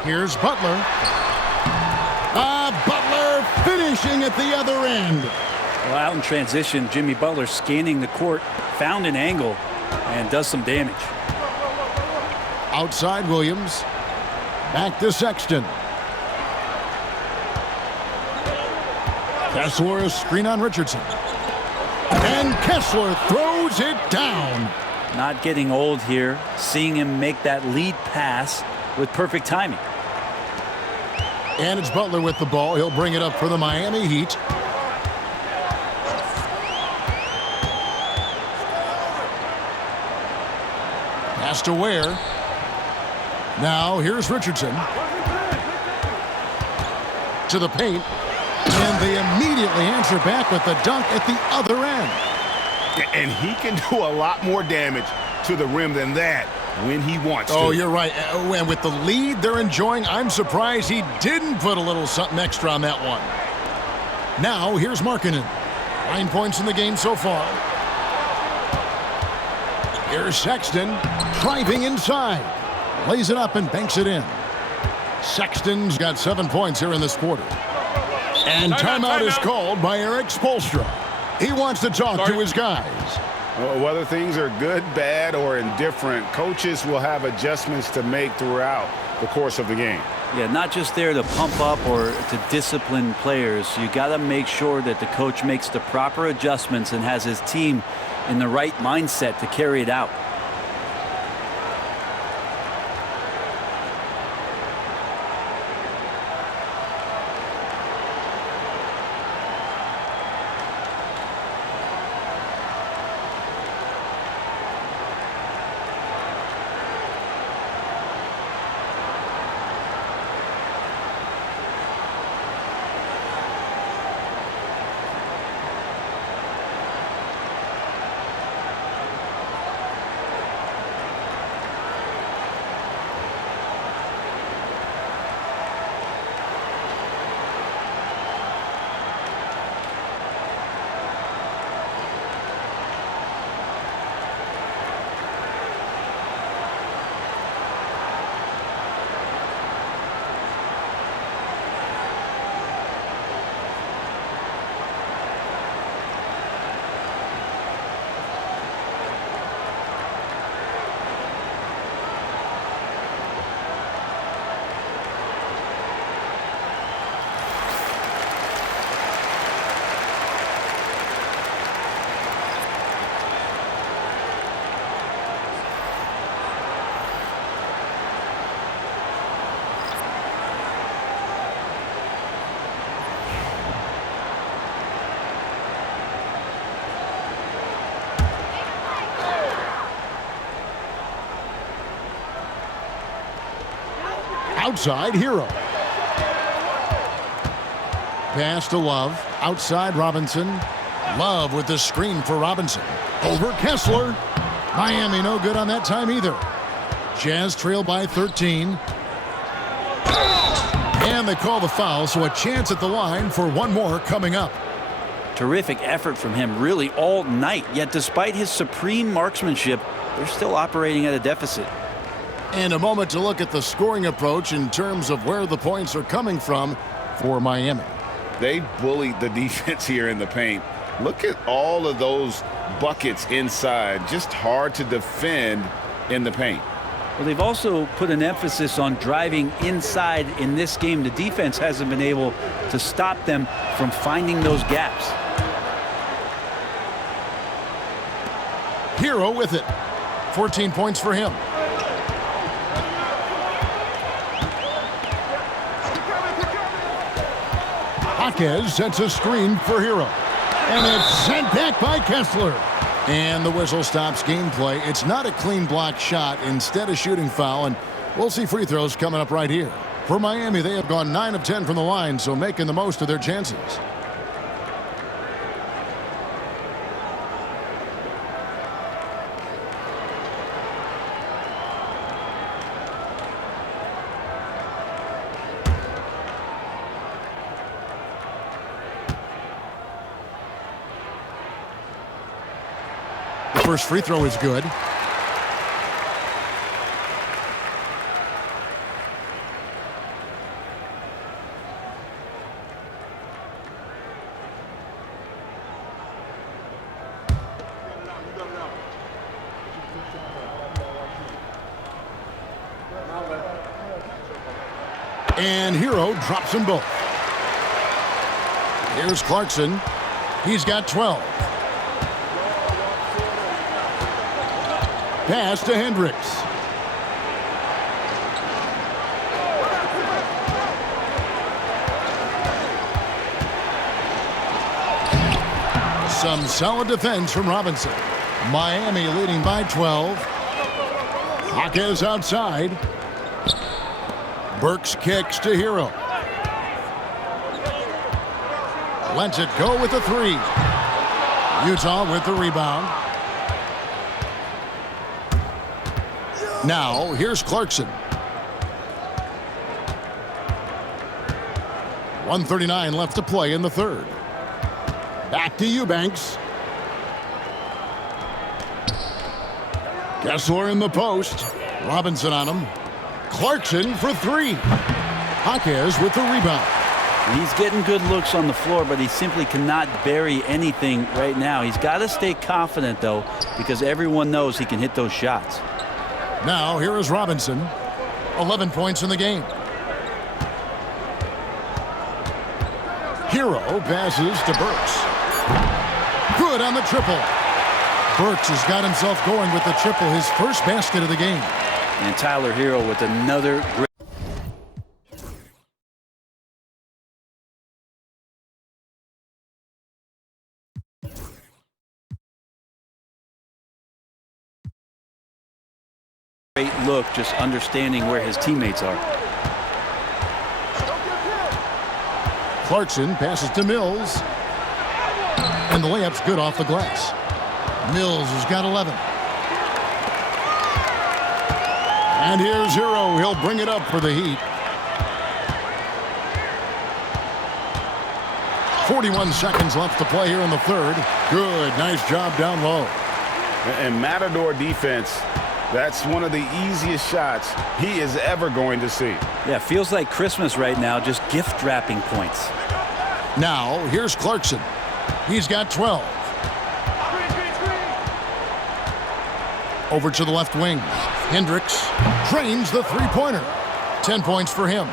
Here's Butler. Butler finishing at the other end. Well, out in transition, Jimmy Butler scanning the court, found an angle, and does some damage. Outside Williams. Back to Sexton. Kessler, a screen on Richardson. And Kessler throws it down. Not getting old here, seeing him make that lead pass with perfect timing. And it's Butler with the ball. He'll bring it up for the Miami Heat. Pass to Ware. Now here's Richardson. To the paint. And they immediately answer back with the dunk at the other end. And he can do a lot more damage to the rim than that when he wants to. Oh, you're right. And with the lead they're enjoying, I'm surprised he didn't put a little something extra on that one. Now, here's Markkanen. 9 points in the game so far. Here's Sexton driving inside. Lays it up and banks it in. Sexton's got 7 points here in this quarter. And timeout is called by 𝗃_𝗆. He wants to talk to his guys. Whether things are good, bad, or indifferent, coaches will have adjustments to make throughout the course of the game. Yeah, not just there to pump up or to discipline players. You got to make sure that the coach makes the proper adjustments and has his team in the right mindset to carry it out. Outside, Herro. Pass to Love. Outside, Robinson. Love with the screen for Robinson. Over Kessler. Miami no good on that time either. Jazz trail by 13. And they call the foul, so a chance at the line for one more coming up. Terrific effort from him really all night, yet despite his supreme marksmanship, they're still operating at a deficit. And a moment to look at the scoring approach in terms of where the points are coming from for Miami. They bullied the defense here in the paint. Look at all of those buckets inside. Just hard to defend in the paint. Well, they've also put an emphasis on driving inside in this game. The defense hasn't been able to stop them from finding those gaps. Herro with it. 14 points for him. Jaquez sets a screen for Herro. And it's sent back by Kessler. And the whistle stops gameplay. It's not a clean block shot, instead a shooting foul, and we'll see free throws coming up right here. For Miami, they have gone 9 of 10 from the line, so making the most of their chances. first free throw is good. And Herro drops them both. Here's Clarkson. He's got 12. Pass to Hendricks. Some solid defense from Robinson. Miami leading by 12. Jaquez outside. Burks kicks to Herro. Lets it go with the three. Utah with the rebound. Now, here's Clarkson. 1:39 left to play in the third. Back to Eubanks. Kessler in the post. Robinson on him. Clarkson for three. Jaquez with the rebound. He's getting good looks on the floor, but he simply cannot bury anything right now. He's got to stay confident, though, because everyone knows he can hit those shots. Now, here is Robinson. 11 points in the game. Herro passes to Burks. Good on the triple. Burks has got himself going with the triple, his first basket of the game. And Tyler Herro with another great look, just understanding where his teammates are. Clarkson passes to Mills. And the layup's good off the glass. Mills has got 11. And here's Herro. He'll bring it up for the Heat. 41 seconds left to play here in the third. Good, nice job down low. And Matador defense, that's one of the easiest shots he is ever going to see. Yeah, feels like Christmas right now, just gift wrapping points. Now, here's Clarkson. He's got 12. Over to the left wing. Hendricks drains the three-pointer. 10 points for him.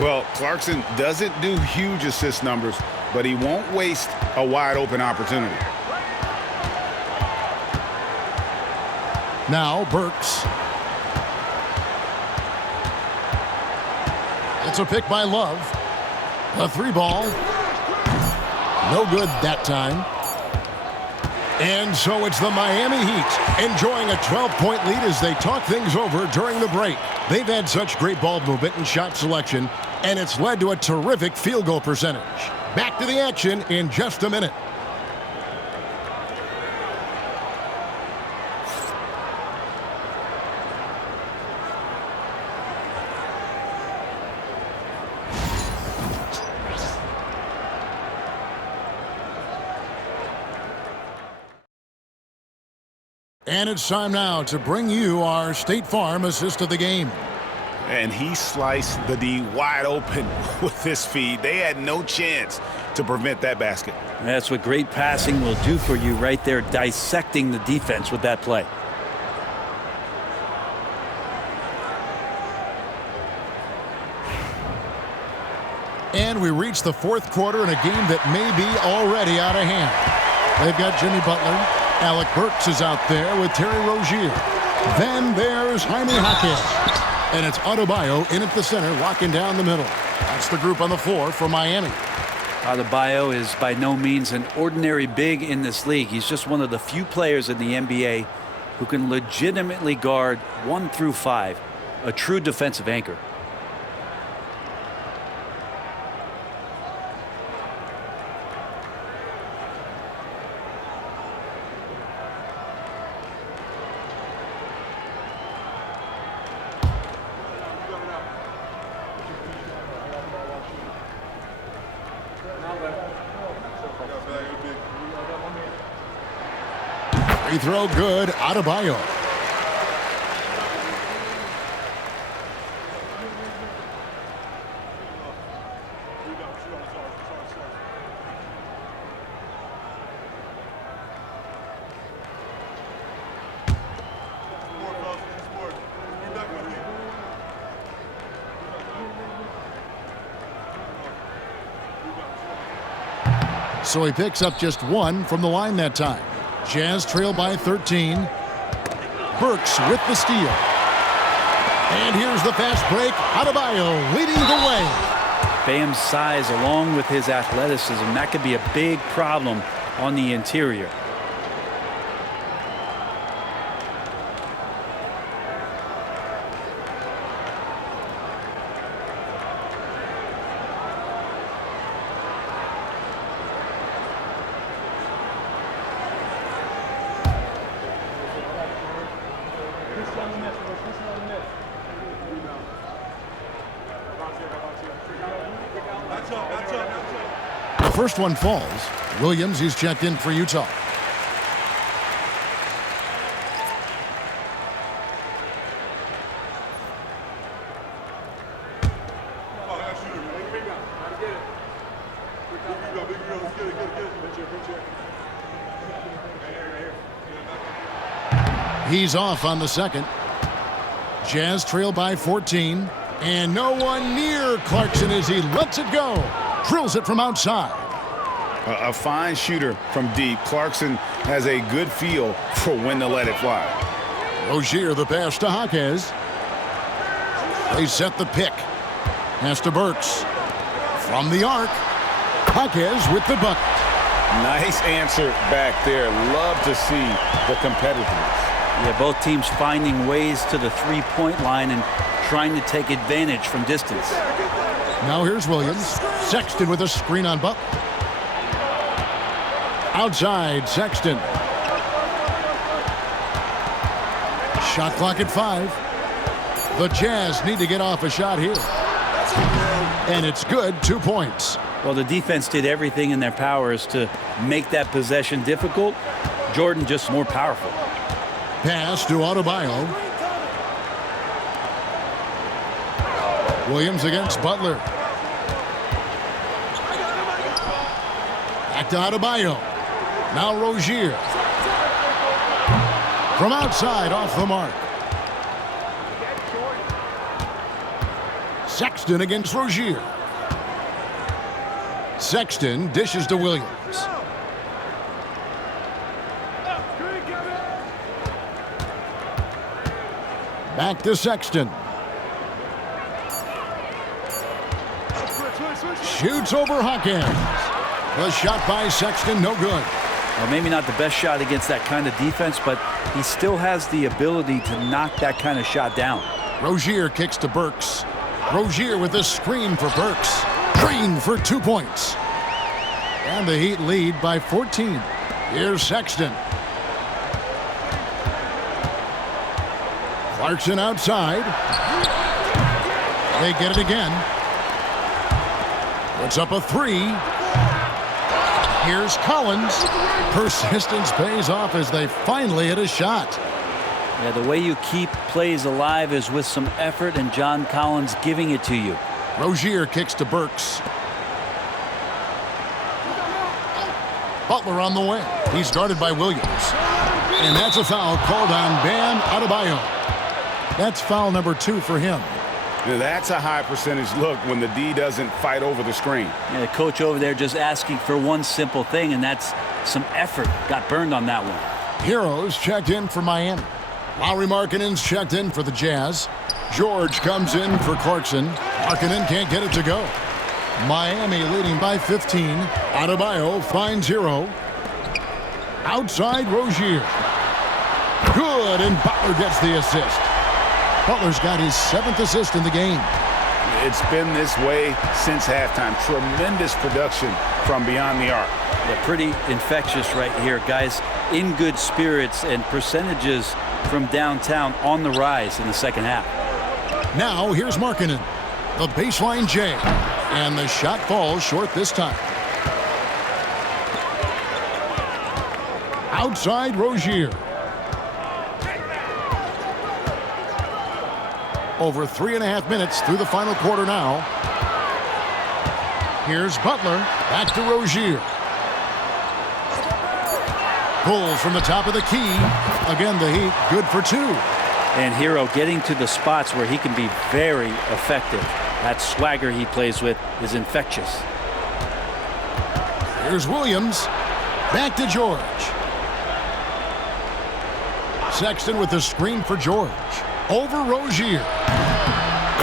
Well, Clarkson doesn't do huge assist numbers, but he won't waste a wide-open opportunity. Now, Burks. It's a pick by Love. A three ball. No good that time. And so it's the Miami Heat enjoying a 12-point lead as they talk things over during the break. They've had such great ball movement and shot selection, and it's led to a terrific field goal percentage. Back to the action in just a minute. And it's time now to bring you our State Farm assist of the game. And he sliced the D wide open with his feed. They had no chance to prevent that basket. That's what great passing will do for you right there, dissecting the defense with that play. And we reach the fourth quarter in a game that may be already out of hand. They've got Jimmy Butler. Alec Burks is out there with Terry Rozier. Then there's Jaime Jaquez. And it's Adebayo in at the center, locking down the middle. That's the group on the floor for Miami. Adebayo is by no means an ordinary big in this league. He's just one of the few players in the NBA who can legitimately guard 1 through 5, a true defensive anchor. Free throw good. Adebayo. So he picks up just one from the line that time. Jazz trail by 13. Burks with the steal. And here's the fast break. Adebayo leading the way. Bam's size along with his athleticism, that could be a big problem on the interior. The first one falls. Williams, he's checked in for Utah. He's off on the second. Jazz trail by 14. And no one near Clarkson as he lets it go. Drills it from outside. A fine shooter from deep. Clarkson has a good feel for when to let it fly. Rozier the pass to Jaquez. They set the pick. Pass to Burks. From the arc. Jaquez with the bucket. Nice answer back there. Love to see the competitiveness. Yeah, both teams finding ways to the three-point line and trying to take advantage from distance. Now here's Williams. Sexton with a screen on Butler. Outside, Sexton. Shot clock at 5. The Jazz need to get off a shot here. And it's good, 2 points. Well, the defense did everything in their powers to make that possession difficult. Jordan just more powerful. Pass to Adebayo. Williams against Butler. Back to Adebayo. Now Rozier. From outside, off the mark. Sexton against Rozier. Sexton dishes to Williams. Back to Sexton. Shoots over Hawkins. The shot by Sexton, no good. Well, maybe not the best shot against that kind of defense, but he still has the ability to knock that kind of shot down. Rozier kicks to Burks. Rozier with a screen for Burks. Green for 2 points. And the Heat lead by 14. Here's Sexton. Clarkson outside. They get it again. Puts up a 3. Here's Collins. Persistence pays off as they finally hit a shot. Yeah, the way you keep plays alive is with some effort, and John Collins giving it to you. Rozier kicks to Burks. Butler on the wing. He's guarded by Williams. And that's a foul called on Bam Adebayo. That's foul number 2 for him. Now that's a high percentage look when the D doesn't fight over the screen. Yeah, the coach over there just asking for one simple thing, and that's some effort. Got burned on that one. Herro's checked in for Miami. Lauri Markkanen's checked in for the Jazz. George comes in for Clarkson. Markkanen can't get it to go. Miami leading by 15. Adebayo finds Herro. Outside Rozier. Good, and Butler gets the assist. Butler's got his 7th assist in the game. It's been this way since halftime. Tremendous production from beyond the arc. Yeah, pretty infectious right here. Guys in good spirits, and percentages from downtown on the rise in the second half. Now here's Markkanen. The baseline J. And the shot falls short this time. Outside Rozier. Over 3.5 minutes through the final quarter now. Here's Butler. Back to Rozier. Pulls from the top of the key. Again, the Heat good for 2. And Herro getting to the spots where he can be very effective. That swagger he plays with is infectious. Here's Williams. Back to George. Sexton with the screen for George. Over Rozier.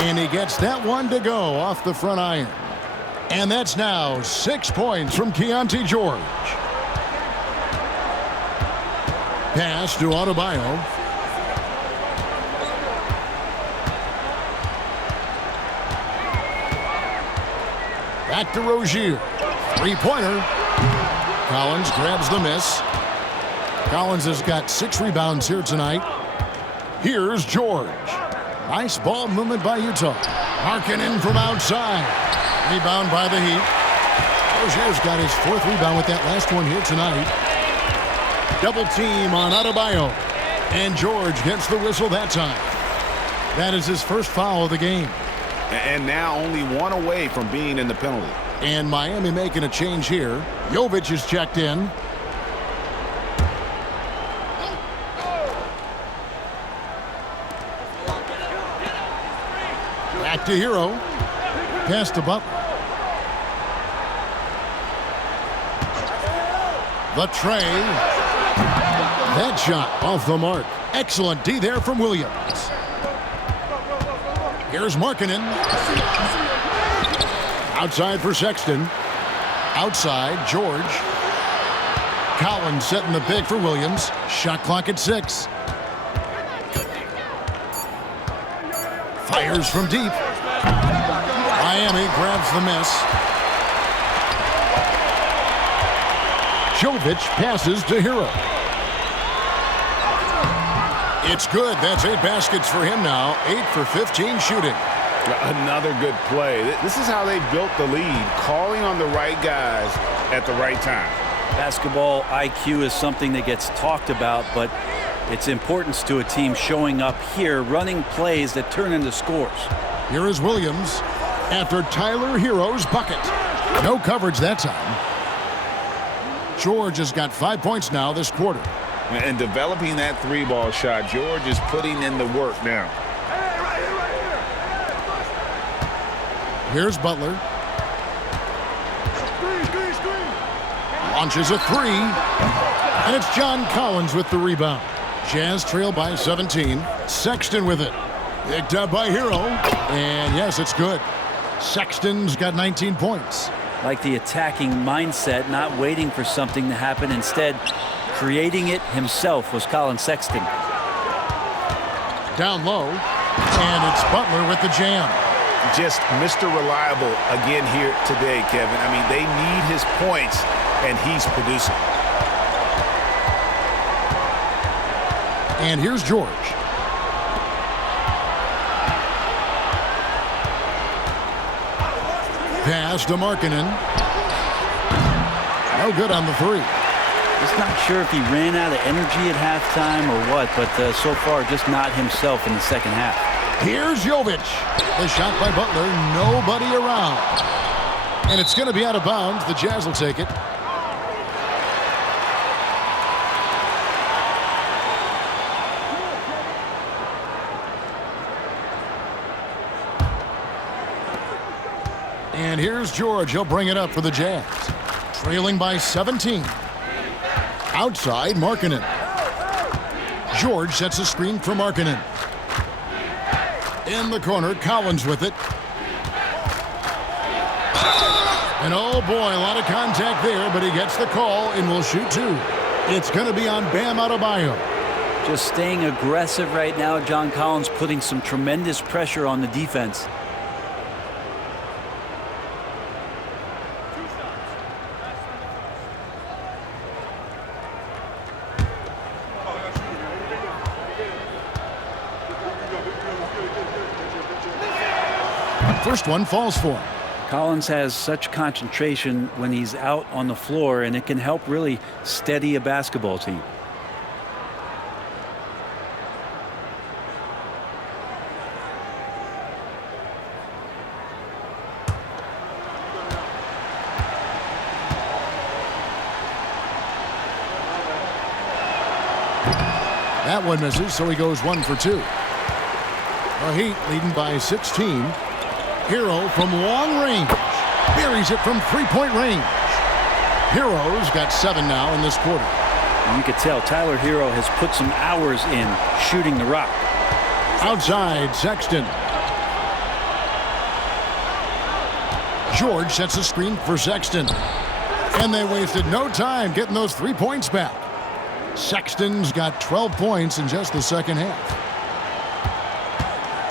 And he gets that one to go off the front iron. And that's now 6 points from Keyonte George. Pass to 𝙁𝙁𝙗𝘁. Back to Rozier. Three-pointer. Collins grabs the miss. Collins has got 6 rebounds here tonight. Here's George. Nice ball movement by Utah. Markkanen from outside. Rebound by the Heat. Rozier's got his 4th rebound with that last one here tonight. Double team on 𝙁𝙁𝙗𝘁. And George gets the whistle that time. That is his first foul of the game. And now only 1 away from being in the penalty. And Miami making a change here. 𝗃𝙧𝙘 is checked in. Back to Herro. Pass to Butler. The tray. That shot off the mark. Excellent D there from Williams. Here's Markkanen. Outside for Sexton. Outside, George. Collins setting the pick for Williams. Shot clock at 6. Fires from deep. Miami grabs the miss. 𝗃𝙃 passes to Herro. It's good. That's 8 baskets for him now. 8 for 15 shooting. Another good play. This is how they built the lead, calling on the right guys at the right time. Basketball IQ is something that gets talked about, but its importance to a team showing up here, running plays that turn into scores. Here is Williams after Tyler Herro's bucket. No coverage that time. George has got 5 points now this quarter. And developing that 3-ball shot, George is putting in the work now. Here's Butler. Launches a 3. And it's John Collins with the rebound. Jazz trail by 17. Sexton with it. Picked up by Herro. And yes, it's good. Sexton's got 19 points. Like the attacking mindset, not waiting for something to happen. Instead, creating it himself was Colin Sexton. Down low. And it's Butler with the jam. Just Mr. Reliable again here today, Kevin. I mean, they need his points, and he's producing. And here's George. Pass to Markkanen. No good on the 3. Just not sure if he ran out of energy at halftime or what, but so far just not himself in the second half. Here's 𝗃𝙃. The shot by Butler. Nobody around. And it's going to be out of bounds. The Jazz will take it. And here's George. He'll bring it up for the Jazz. Trailing by 17. Outside, Markkanen. George sets a screen for Markkanen. In the corner, Collins with it. And oh boy, a lot of contact there, but he gets the call and will shoot 2. It's going to be on Bam Adebayo. Just staying aggressive right now. John Collins putting some tremendous pressure on the defense. First one falls for him. Collins has such concentration when he's out on the floor, and it can help really steady a basketball team. That one misses, so he goes 1 for 2. The Heat leading by 16. Herro from long range. Buries it from three-point range. Herro's got 7 now in this quarter. And you could tell Tyler Herro has put some hours in shooting the rock. Outside, Sexton. George sets a screen for Sexton. And they wasted no time getting those 3 points back. Sexton's got 12 points in just the second half.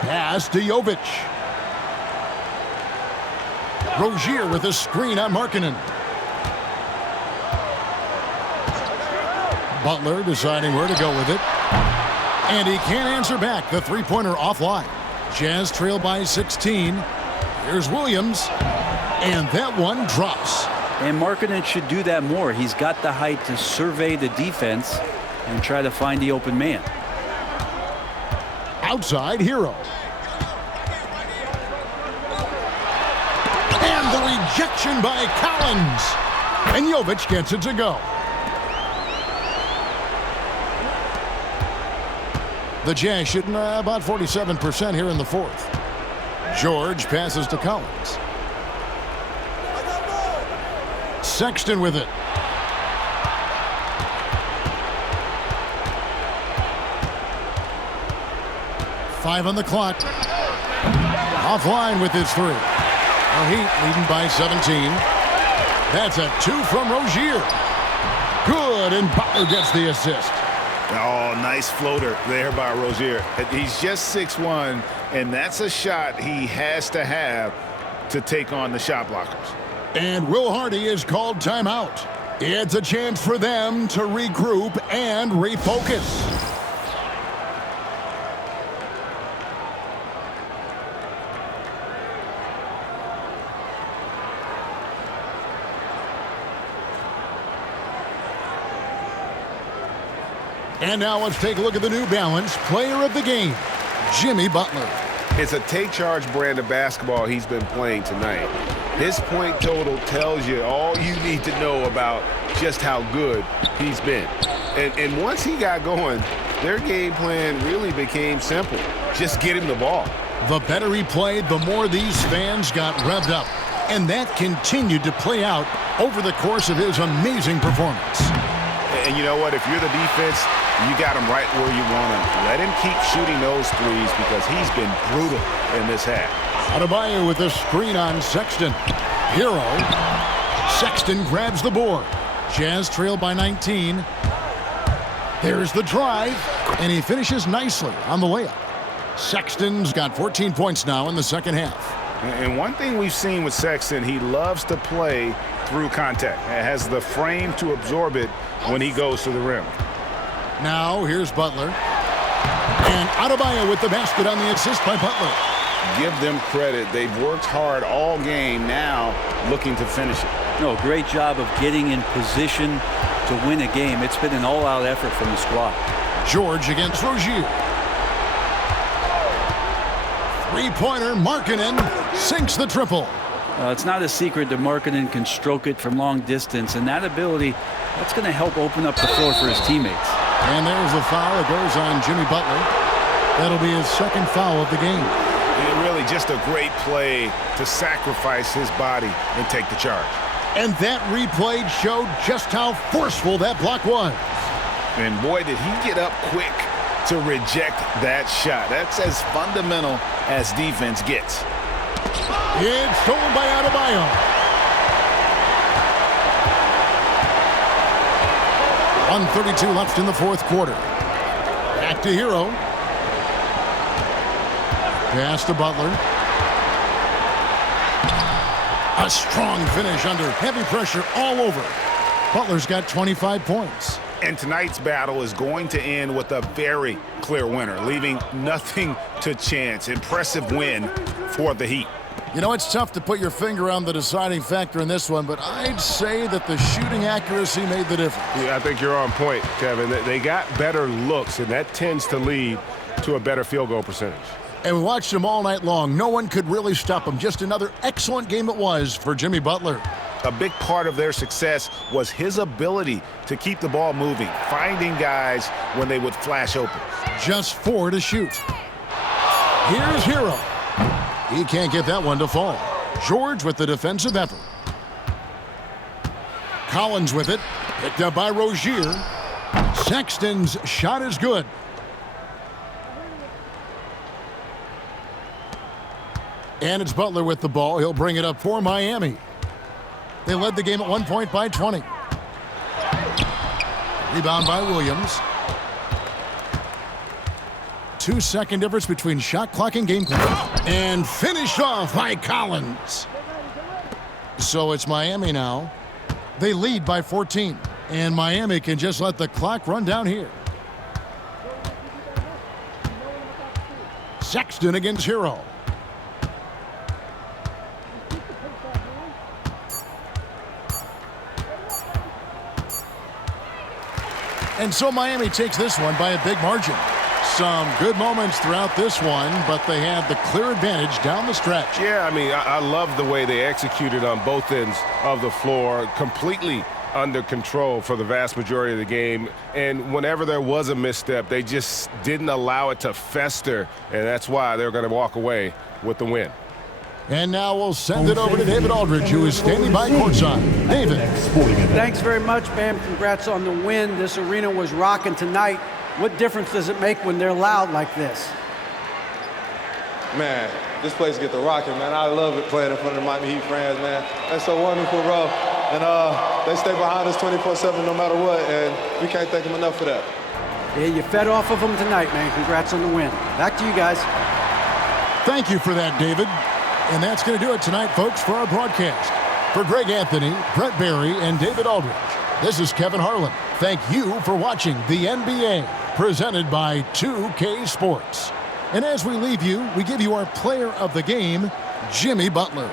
Pass to Jovic. Rozier with a screen on Markkanen. Butler deciding where to go with it. And he can't answer back. The three-pointer offline. Jazz trail by 16. Here's Williams. And that one drops. And Markkanen should do that more. He's got the height to survey the defense and try to find the open man. Outside, Herro. And the rejection by Collins. And Jovic gets it to go. The Jazz shooting about 47% here in the fourth. George passes to Collins. Sexton with it. Five on the clock. Offline with his three. The Heat leading by 17. That's a 2 from Rozier. Good, and Butler gets the assist. Oh, nice floater there by Rozier. He's just 6'1", and that's a shot he has to have to take on the shot blockers. And Will Hardy is called timeout. It's a chance for them to regroup and refocus. And now let's take a look at the New Balance player of the game, Jimmy Butler. It's a take charge brand of basketball he's been playing tonight. His point total tells you all you need to know about just how good he's been. And once he got going, their game plan really became simple. Just get him the ball. The better he played, the more these fans got revved up. And that continued to play out over the course of his amazing performance. And you know what? If you're the defense, you got him right where you want him. Let him keep shooting those threes because he's been brutal in this half. Adebayo with a screen on Sexton. Herro. Sexton grabs the board. Jazz trail by 19. There's the drive, and he finishes nicely on the layup. Sexton's got 14 points now in the second half. And one thing we've seen with Sexton, he loves to play through contact. He has the frame to absorb it when he goes to the rim. Now here's Butler. And Adebayo with the basket on the assist by Butler. Give them credit. They've worked hard all game, now looking to finish it. No, great job of getting in position to win a game. It's been an all-out effort from the squad. George against Rozier. Three-pointer, Markkanen sinks the triple. It's not a secret that Markkanen can stroke it from long distance, and that ability, that's going to help open up the floor for his teammates. And there's the foul that goes on Jimmy Butler. That'll be his second foul of the game. Really just a great play to sacrifice his body and take the charge. And that replay showed just how forceful that block was. And boy, did he get up quick to reject that shot. That's as fundamental as defense gets. It's stolen by Adebayo. .132 left in the fourth quarter. Back to Herro. Pass to Butler. A strong finish under heavy pressure all over. Butler's got 25 points. And tonight's battle is going to end with a very clear winner, leaving nothing to chance. Impressive win for the Heat. You know, it's tough to put your finger on the deciding factor in this one, but I'd say that the shooting accuracy made the difference. Yeah, I think you're on point, Kevin. They got better looks, and that tends to lead to a better field goal percentage. And we watched him all night long. No one could really stop him. Just another excellent game it was for Jimmy Butler. a big part of their success was his ability to keep the ball moving, finding guys when they would flash open. Just 4 to shoot. Here's Herro. He can't get that one to fall. George with the defensive effort. Collins with it. Picked up by Rozier. Sexton's shot is good. And it's Butler with the ball. He'll bring it up for Miami. They led the game at 1 point by 20. Rebound by Williams. 2-second difference between shot clock and game clock. And finished off by Collins. So it's Miami now. They lead by 14. And Miami can just let the clock run down here. Sexton against Herro. And so Miami takes this one by a big margin. Some good moments throughout this one, but they had the clear advantage down the stretch. Yeah, I mean, I love the way they executed on both ends of the floor, completely under control for the vast majority of the game. And whenever there was a misstep, they just didn't allow it to fester, and that's why they're going to walk away with the win. And now we'll send it over to David Aldridge, who is standing by courtside. David. Thanks very much, Bam. Congrats on the win. This arena was rocking tonight. What difference does it make when they're loud like this? Man, this place get the rocking, man. I love it playing in front of the Miami Heat fans, man. That's so wonderful, bro. And they stay behind us 24/7 no matter what, and we can't thank them enough for that. Yeah, you fed off of them tonight, man. Congrats on the win. Back to you guys. Thank you for that, David. And that's going to do it tonight, folks, for our broadcast. For Greg Anthony, Brett Barry, and David Aldridge, this is Kevin Harlan. Thank you for watching the NBA, presented by 2K Sports. And as we leave you, we give you our player of the game, Jimmy Butler.